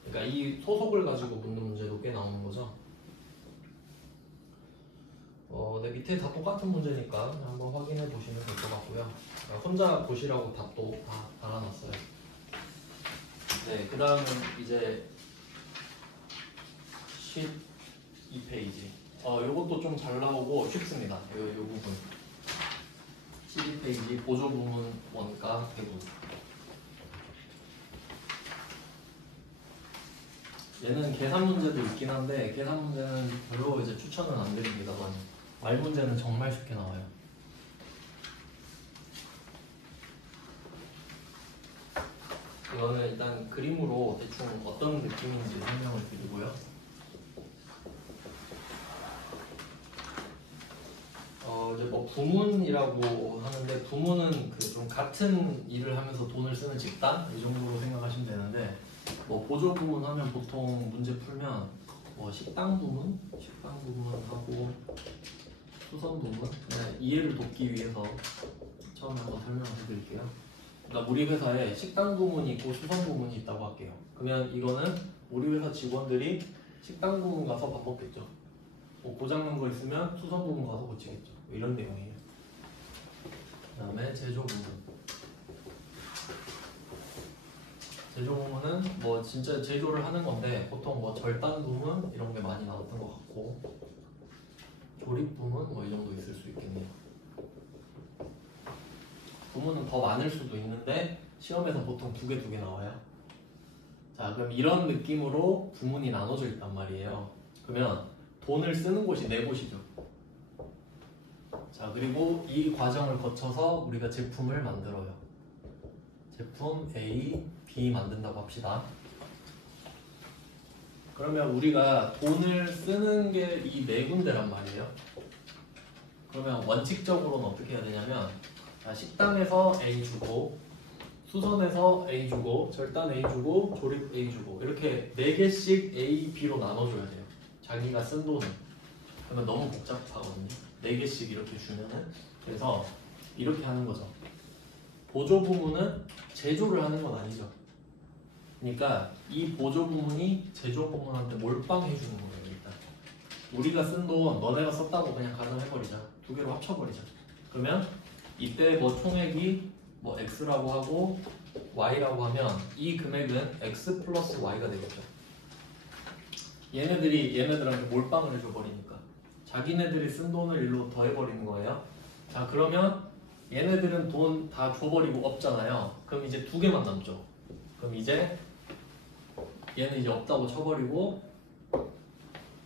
그러니까 이 소속을 가지고 묻는 문제도 꽤 나오는 거죠. 네, 밑에 다 똑같은 문제니까 한번 확인해 보시면 될 것 같고요. 혼자 보시라고 답도 다 달아놨어요. 네, 그 다음은 이제 12페이지. 요것도 좀 잘 나오고 쉽습니다. 요 부분. 12페이지 보조 부문 원가 배분. 얘는 계산 문제도 있긴 한데 계산 문제는 별로 이제 추천은 안 드립니다만 말 문제는 정말 쉽게 나와요. 이거는 일단 그림으로 대충 어떤 느낌인지 설명을 드리고요. 이제 뭐 부문이라고 하는데 부문은 그 좀 같은 일을 하면서 돈을 쓰는 집단 이 정도로 생각하시면 되는데 뭐 보조 부문 하면 보통 문제 풀면 뭐 식당 부문하고 수선 부문 이해를 돕기 위해서 처음에 한번 설명을 해드릴게요. 그러니까 우리 회사에 식당 부문이 있고 수선 부문이 있다고 할게요. 그러면 이거는 우리 회사 직원들이 식당 부문 가서 밥 먹겠죠. 뭐 고장난 거 있으면 수선 부문 가서 고치겠죠. 뭐 이런 내용이에요. 그 다음에 제조 부문. 제조 부문은 뭐 진짜 제조를 하는 건데 보통 뭐 절단 부문 이런 게 많이 나왔던 것 같고 조립 부문 뭐 이 정도 있을 수 있겠네요. 부문은 더 많을 수도 있는데 시험에서 보통 두 개 나와요. 자, 그럼 이런 느낌으로 부문이 나눠져 있단 말이에요. 그러면 돈을 쓰는 곳이 네 곳이죠. 자, 그리고 이 과정을 거쳐서 우리가 제품을 만들어요. 제품 A, B 만든다고 합시다. 그러면 우리가 돈을 쓰는 게 이 네 군데란 말이에요. 그러면 원칙적으로는 어떻게 해야 되냐면 식당에서 A 주고 수선에서 A 주고 절단 A 주고 조립 A 주고 이렇게 4개씩 A, B로 나눠줘야 돼요. 자기가 쓴 돈을. 그러면 너무 복잡하거든요. 4개씩 이렇게 주면은. 그래서 이렇게 하는 거죠. 보조 부문은 제조를 하는 건 아니죠. 그러니까 이 보조 부문이 제조 부문한테 몰빵해 주는 거예요. 일단 우리가 쓴 돈 너네가 썼다고 그냥 가정해버리자. 두 개로 합쳐버리자. 그러면 이때 뭐 총액이 뭐 X라고 하고 Y라고 하면 이 금액은 X 플러스 Y가 되겠죠. 얘네들한테 몰빵을 해줘버리니까 자기네들이 쓴 돈을 일로 더해버리는 거예요. 자, 그러면 얘네들은 돈 다 줘버리고 없잖아요. 그럼 이제 두 개만 남죠. 그럼 이제 얘는 이제 없다고 쳐버리고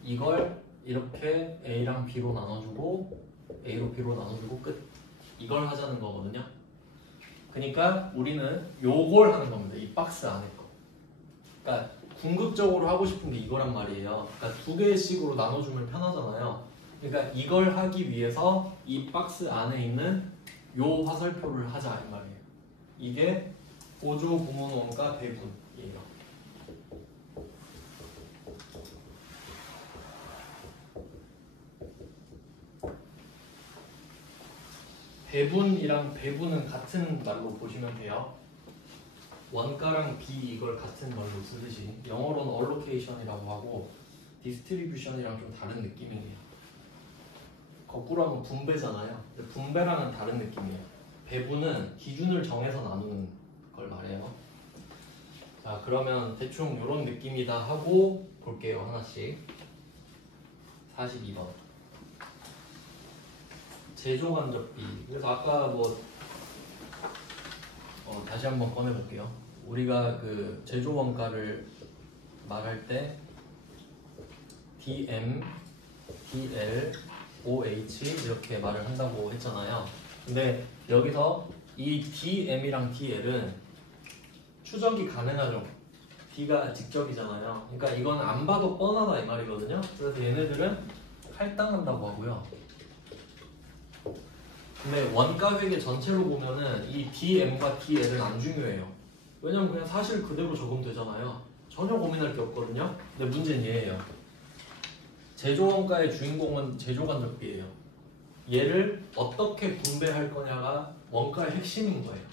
이걸 이렇게 A랑 B로 나눠주고 A로 B로 나눠주고 끝. 이걸 하자는 거거든요. 그러니까 우리는 요걸 하는 겁니다. 이 박스 안에 거. 그러니까 궁극적으로 하고 싶은 게 이거란 말이에요. 그러니까 두 개씩으로 나눠주면 편하잖아요. 그러니까 이걸 하기 위해서 이 박스 안에 있는 요 화살표를 하자 이 말이에요. 이게 보조 부문 원가 배분이에요. 배분이랑 배분은 같은 말로 보시면 돼요. 원가랑 비 이걸 같은 말로 쓰듯이 영어로는 allocation이라고 하고 distribution이랑 좀 다른 느낌이에요. 거꾸로 하면 분배잖아요. 근데 분배랑은 다른 느낌이에요. 배분은 기준을 정해서 나누는 걸 말해요. 자, 그러면 대충 이런 느낌이다 하고 볼게요. 하나씩. 42번. 제조간접비. 그래서 아까 뭐 다시 한번 꺼내볼게요. 우리가 그 제조 원가를 말할 때 dm, dl, OH 이렇게 말을 한다고 했잖아요. 근데 여기서 이 DM이랑 DL은 추적이 가능하죠. D가 직접이잖아요. 그러니까 이건 안 봐도 뻔하다 이 말이거든요. 그래서 얘네들은 할당한다고 하고요. 근데 원가 회계 전체로 보면은 이 DM과 DL은 안 중요해요. 왜냐면 그냥 사실 그대로 적용되잖아요. 전혀 고민할 게 없거든요. 근데 문제는 얘예요. 제조원가의 주인공은 제조간접비예요. 얘를 어떻게 분배할 거냐가 원가의 핵심인 거예요.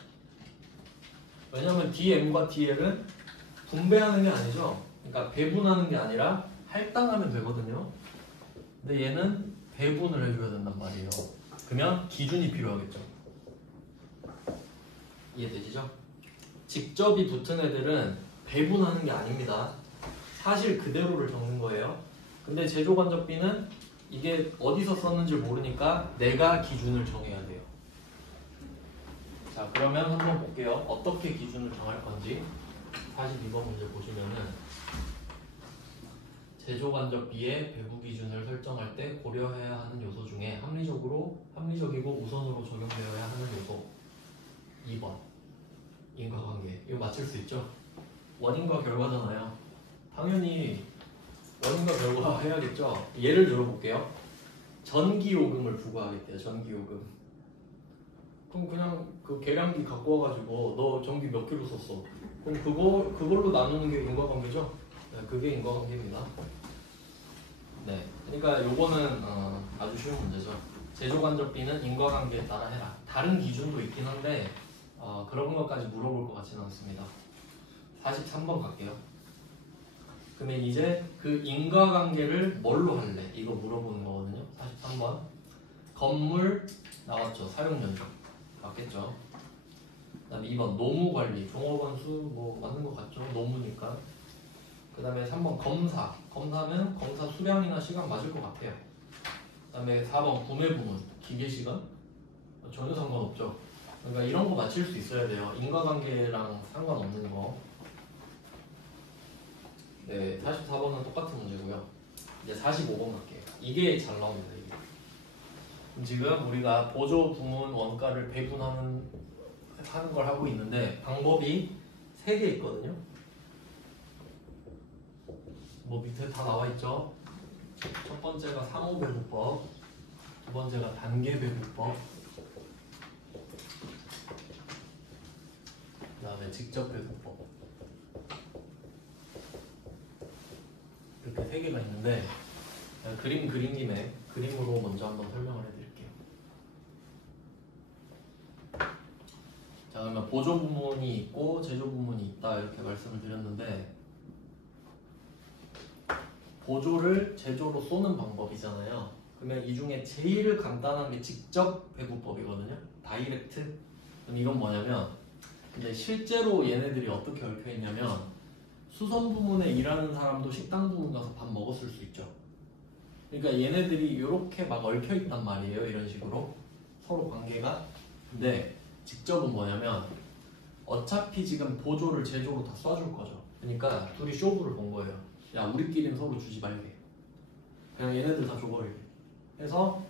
왜냐면 DM과 DL은 분배하는 게 아니죠. 그러니까 배분하는 게 아니라 할당하면 되거든요. 근데 얘는 배분을 해줘야 된단 말이에요. 그러면 기준이 필요하겠죠. 이해되시죠? 직접이 붙은 애들은 배분하는 게 아닙니다. 사실 그대로를 적는 거예요. 근데 제조간접비는 이게 어디서 썼는지 모르니까 내가 기준을 정해야 돼요. 자, 그러면 한번 볼게요. 어떻게 기준을 정할 건지. 42번 문제 보시면은 제조간접비의 배분 기준을 설정할 때 고려해야 하는 요소 중에 합리적이고 우선으로 적용되어야 하는 요소 2번 인과관계. 이거 맞출 수 있죠? 원인과 결과잖아요. 당연히 원인과 결과 해야겠죠? 예를 들어볼게요. 전기요금을 부과하겠대요. 전기요금. 그럼 그냥 그 계량기 갖고 와가지고 너 전기 몇 킬로 썼어? 그럼 그걸로 나누는 게 인과관계죠? 네, 그게 인과관계입니다. 네, 그러니까 요거는 아주 쉬운 문제죠. 제조간접비는 인과관계에 따라 해라. 다른 기준도 있긴 한데 그런 것까지 물어볼 것 같지는 않습니다. 43번 갈게요. 그러면 이제 그 인과관계를 뭘로 할래? 이거 물어보는 거거든요. 43번. 건물 나왔죠. 사용연적 맞겠죠. 그 다음에 2번 노무관리. 종업원 수 뭐 맞는 것 같죠. 노무니까. 그 다음에 3번 검사. 검사면 검사 수량이나 시간 맞을 것 같아요. 그 다음에 4번 구매부문. 기계시간? 전혀 상관없죠. 그러니까 이런 거 맞힐 수 있어야 돼요. 인과관계랑 상관없는 거. 네, 44번은 똑같은 문제고요. 이제 45번 갈게요. 이게 잘 나옵니다. 이게. 지금 우리가 보조 부문 원가를 배분하는 걸 하고 있는데 방법이 3개 있거든요. 뭐 밑에 다 나와 있죠. 첫 번째가 상호배분법, 두 번째가 단계배분법, 그 다음에 직접배분법. 이렇게 3개가 있는데 그림 그린 김에 그림으로 먼저 한번 설명을 해드릴게요. 자, 그러면 보조 부문이 있고 제조 부문이 있다 이렇게 말씀을 드렸는데 보조를 제조로 쏘는 방법이잖아요. 그러면 이 중에 제일 간단한 게 직접 배분법이거든요. 다이렉트. 그럼 이건 뭐냐면 이제 실제로 얘네들이 어떻게 얽혀 있냐면 수선 부문에 일하는 사람도 식당 부문 가서 밥 먹었을 수 있죠. 그러니까 얘네들이 이렇게 막 얽혀 있단 말이에요. 이런 식으로 서로 관계가. 근데 직접은 뭐냐면 어차피 지금 보조를 제조로 다 쏴줄 거죠. 그러니까 둘이 쇼부를 본 거예요. 야, 우리끼리는 서로 주지 말게. 그냥 얘네들 다 줘버리게. 해서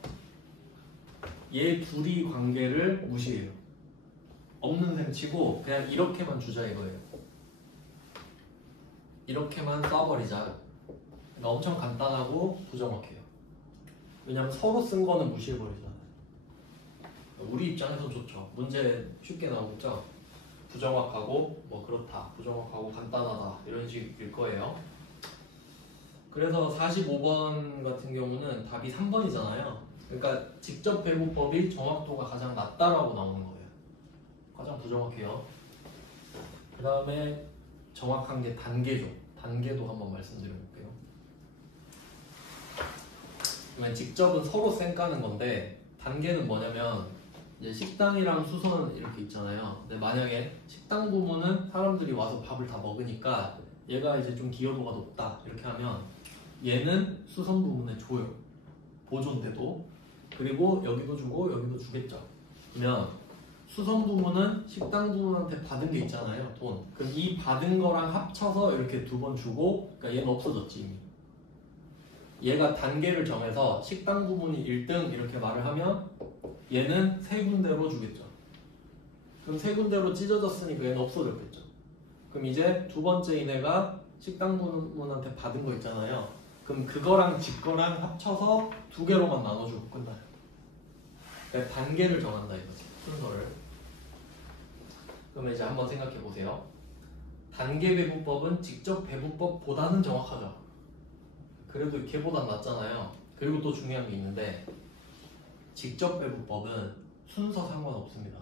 얘 둘이 관계를 무시해요. 없는 셈 치고 그냥 이렇게만 주자 이거예요. 이렇게만 쏴버리자. 그러니까 엄청 간단하고 부정확해요. 왜냐면 서로 쓴 거는 무시해버리잖아요. 우리 입장에서 좋죠. 문제 쉽게 나오겠죠. 부정확하고 뭐 그렇다, 부정확하고 간단하다 이런 식일 거예요. 그래서 45번 같은 경우는 답이 3번이잖아요. 그러니까 직접 배분법이 정확도가 가장 낮다라고 나오는 거예요. 가장 부정확해요. 그 다음에 정확한 게 단계죠. 단계도 한번 말씀드려볼게요. 그러면 직접은 서로 쌩 까는 건데 단계는 뭐냐면 이제 식당이랑 수선 이렇게 있잖아요. 근데 만약에 식당 부문은 사람들이 와서 밥을 다 먹으니까 얘가 이제 좀 기여도가 높다 이렇게 하면 얘는 수선 부문에 줘요. 보조인데도. 그리고 여기도 주고 여기도 주겠죠. 그러면 수선 부문은 식당 부문한테 받은 게 있잖아요. 돈. 그럼 이 받은 거랑 합쳐서 이렇게 두 번 주고, 그러니까 얘는 없어졌지 이미. 얘가 단계를 정해서 식당 부문이 1등 이렇게 말을 하면 얘는 세 군데로 주겠죠. 그럼 세 군데로 찢어졌으니까 얘는 없어졌겠죠. 그럼 이제 두 번째 이내가 식당 부문한테 받은 거 있잖아요. 그럼 그거랑 집 거랑 합쳐서 두 개로만 나눠주고 끝나요. 그러니까 단계를 정한다 이거지. 순서를. 그러면 이제 한번 생각해 보세요. 단계 배분법은 직접 배분법보다는 정확하죠. 그래도 걔보단 낫잖아요. 그리고 또 중요한 게 있는데 직접 배분법은 순서 상관없습니다.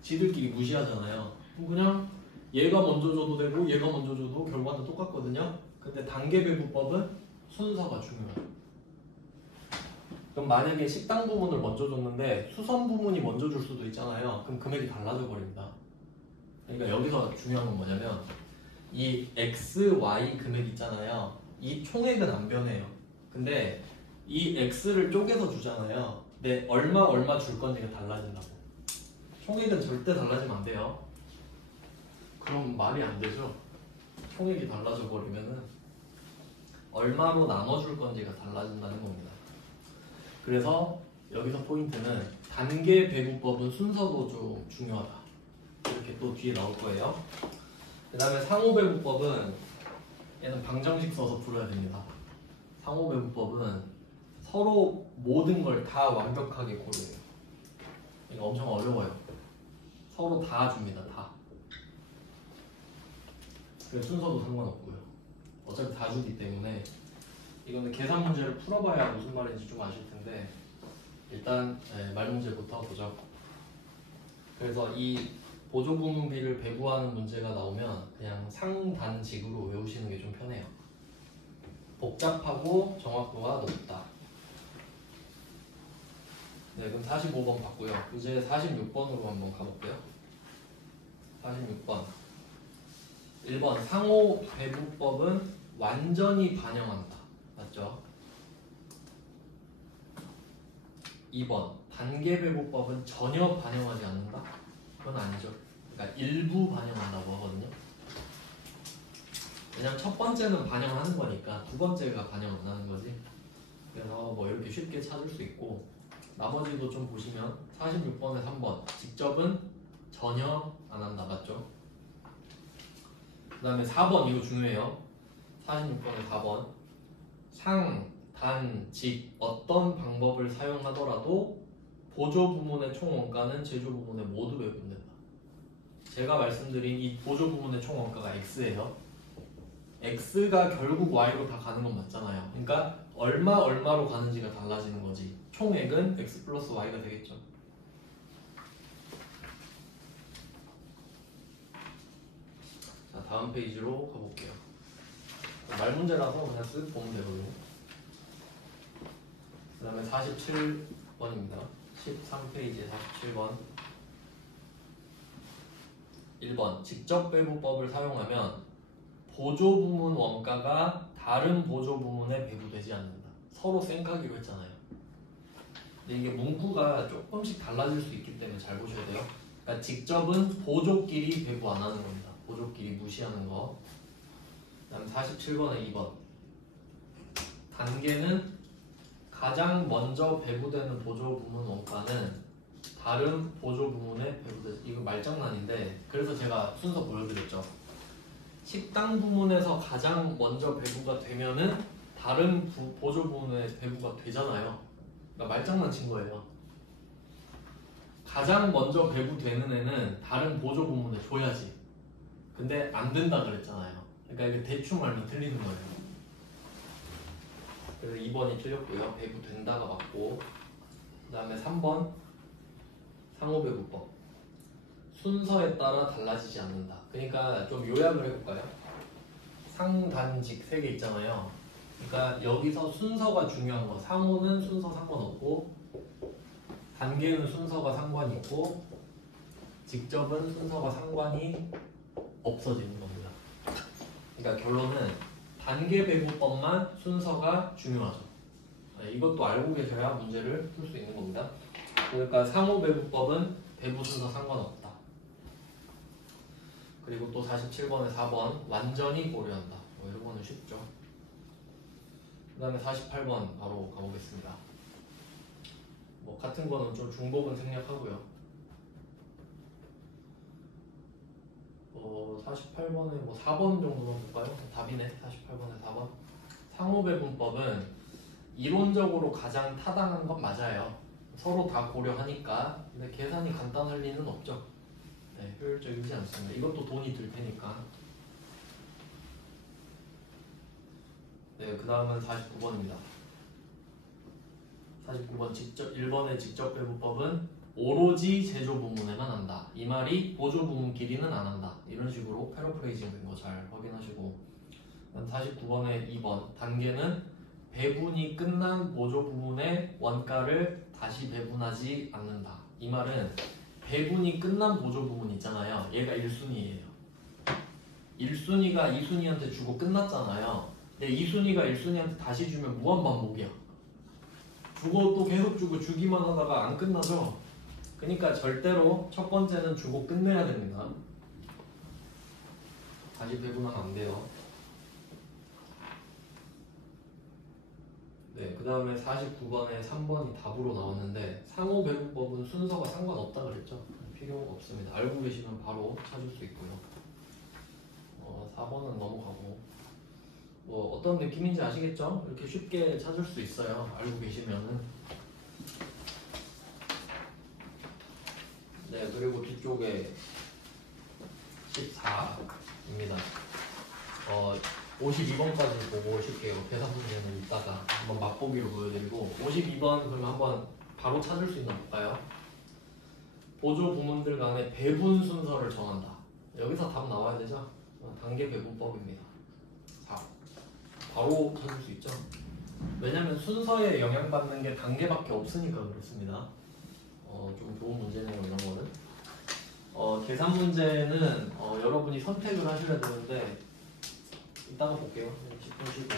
지들끼리 무시하잖아요. 그냥 얘가 먼저 줘도 되고 얘가 먼저 줘도 결과는 똑같거든요. 근데 단계 배분법은 순서가 중요해요. 그럼 만약에 식당 부문을 먼저 줬는데 수선 부문이 먼저 줄 수도 있잖아요. 그럼 금액이 달라져 버립니다. 그러니까 여기서 중요한 건 뭐냐면 이 X, Y 금액 있잖아요. 이 총액은 안 변해요. 근데 이 X를 쪼개서 주잖아요. 근데 얼마 줄 건지가 달라진다고. 총액은 절대 달라지면 안 돼요. 그럼 말이 안 되죠. 총액이 달라져 버리면은 얼마로 나눠줄 건지가 달라진다는 겁니다. 그래서 여기서 포인트는 단계 배분법은 순서도 좀 중요하다. 이렇게 또 뒤에 나올 거예요. 그 다음에 상호 배분법은 얘는 방정식 써서 풀어야 됩니다. 상호 배분법은 서로 모든 걸 다 완벽하게 고려해요. 이거 엄청 어려워요. 서로 다 줍니다. 다. 그래서 순서도 상관없고요. 어차피 다 주기 때문에 이거는 계산 문제를 풀어봐야 무슨 말인지 좀 아실 텐데 일단 말 문제부터 보죠. 그래서 이 보조부문비를 배부하는 문제가 나오면 그냥 상단식으로 외우시는 게 좀 편해요. 복잡하고 정확도가 높다. 네, 그럼 45번 봤고요. 이제 46번으로 한번 가볼게요. 46번 1번 상호 배분법은 완전히 반영한다. 맞죠? 2번 단계 배분법은 전혀 반영하지 않는다? 그건 아니죠. 그러니까 일부 반영한다고 하거든요. 왜냐면 첫 번째는 반영하는 거니까 두 번째가 반영 안 하는 거지. 그래서 뭐 이렇게 쉽게 찾을 수 있고 나머지도 좀 보시면 46번에 3번 직접은 전혀 안 한다. 맞죠? 그 다음에 4번 이거 중요해요. 46번에 4번 상, 단, 직 어떤 방법을 사용하더라도 보조 부문의 총 원가는 제조 부문에 모두 배분된다. 제가 말씀드린 이 보조 부문의 총 원가가 X예요. X가 결국 Y로 다 가는 건 맞잖아요. 그러니까 얼마로 가는지가 달라지는 거지. 총액은 X 플러스 Y가 되겠죠. 자, 다음 페이지로 가볼게요. 말 문제라서 그냥 쓱 보면 되거든요. 그 다음에 47번입니다. 13페이지에 47번 1번 직접 배분법을 사용하면 보조 부문 원가가 다른 보조 부문에 배분되지 않는다. 서로 쌩까기로 했잖아요. 근데 이게 문구가 조금씩 달라질 수 있기 때문에 잘 보셔야 돼요. 그러니까 직접은 보조끼리 배분 안 하는 겁니다. 보조끼리 무시하는 거. 그 다음 47번에 2번 단계는 가장 먼저 배부되는 보조 부문 원가는 다른 보조 부문에 배부되지. 이거 말장난인데 그래서 제가 순서 보여드렸죠. 식당 부문에서 가장 먼저 배부가 되면은 다른 보조 부문에 배부가 되잖아요. 그러니까 말장난 친 거예요. 가장 먼저 배부되는 애는 다른 보조 부문에 줘야지. 근데 안 된다 그랬잖아요. 그러니까 이게 대충 알면 틀리는 거예요. 그래서 2번이 틀렸고요. 배부된다가 맞고 그 다음에 3번 상호배분법 순서에 따라 달라지지 않는다. 그러니까 좀 요약을 해볼까요? 상단직 3개 있잖아요. 그러니까 여기서 순서가 중요한 거. 상호는 순서 상관없고 단계는 순서가 상관이 있고 직접은 순서가 상관이 없어지는 겁니다. 그러니까 결론은 단계 배분법만 순서가 중요하죠. 이것도 알고 계셔야 문제를 풀 수 있는 겁니다. 그러니까 상호 배분법은 배부 순서 상관없다. 그리고 또 47번에 4번 완전히 고려한다. 뭐 이런 거는 쉽죠. 그 다음에 48번 바로 가보겠습니다. 뭐 같은 거는 좀 중복은 생략하고요. 48번에 뭐 4번 정도만 볼까요? 답이네. 48번에 4번. 상호배분법은 이론적으로 가장 타당한 건 맞아요. 서로 다 고려하니까. 근데 계산이 간단할 리는 없죠. 네, 효율적이지 않습니다. 이것도 돈이 들 테니까. 네, 그 다음은 49번입니다. 49번 1번의 직접배분법은 오로지 제조 부문에만 한다. 이 말이 보조 부문끼리는 안 한다. 이런 식으로 패러프레이징 된 거 잘 확인하시고. 49번의 2번 단계는 배분이 끝난 보조 부문의 원가를 다시 배분하지 않는다. 이 말은 배분이 끝난 보조 부문 있잖아요. 얘가 1순위예요. 1순위가 2순위한테 주고 끝났잖아요. 근데 2순위가 1순위한테 다시 주면 무한반복이야. 주고 또 계속 주고 주기만 하다가 안 끝나죠. 그러니까 절대로 첫 번째는 주고 끝내야 됩니다. 다시 배분하면 안 돼요. 네, 그 다음에 49번에 3번이 답으로 나왔는데 상호배분법은 순서가 상관없다 그랬죠? 필요가 없습니다. 알고 계시면 바로 찾을 수 있고요. 4번은 넘어가고 뭐 어떤 느낌인지 아시겠죠? 이렇게 쉽게 찾을 수 있어요. 알고 계시면은. 네, 그리고 뒤쪽에 14입니다. 52번까지 보고 오실게요. 계산 문제는 이따가 한번 맛보기로 보여드리고 52번 그럼 한번 바로 찾을 수 있나 볼까요? 보조 부문들 간의 배분 순서를 정한다. 여기서 답 나와야 되죠? 단계 배분법입니다. 4. 바로 찾을 수 있죠? 왜냐면 순서에 영향받는 게 단계밖에 없으니까 그렇습니다. 좀 좋은 문제네요, 이런 거는. 계산 문제는 여러분이 선택을 하셔야 되는데 이따가 볼게요. 10분 쉬고.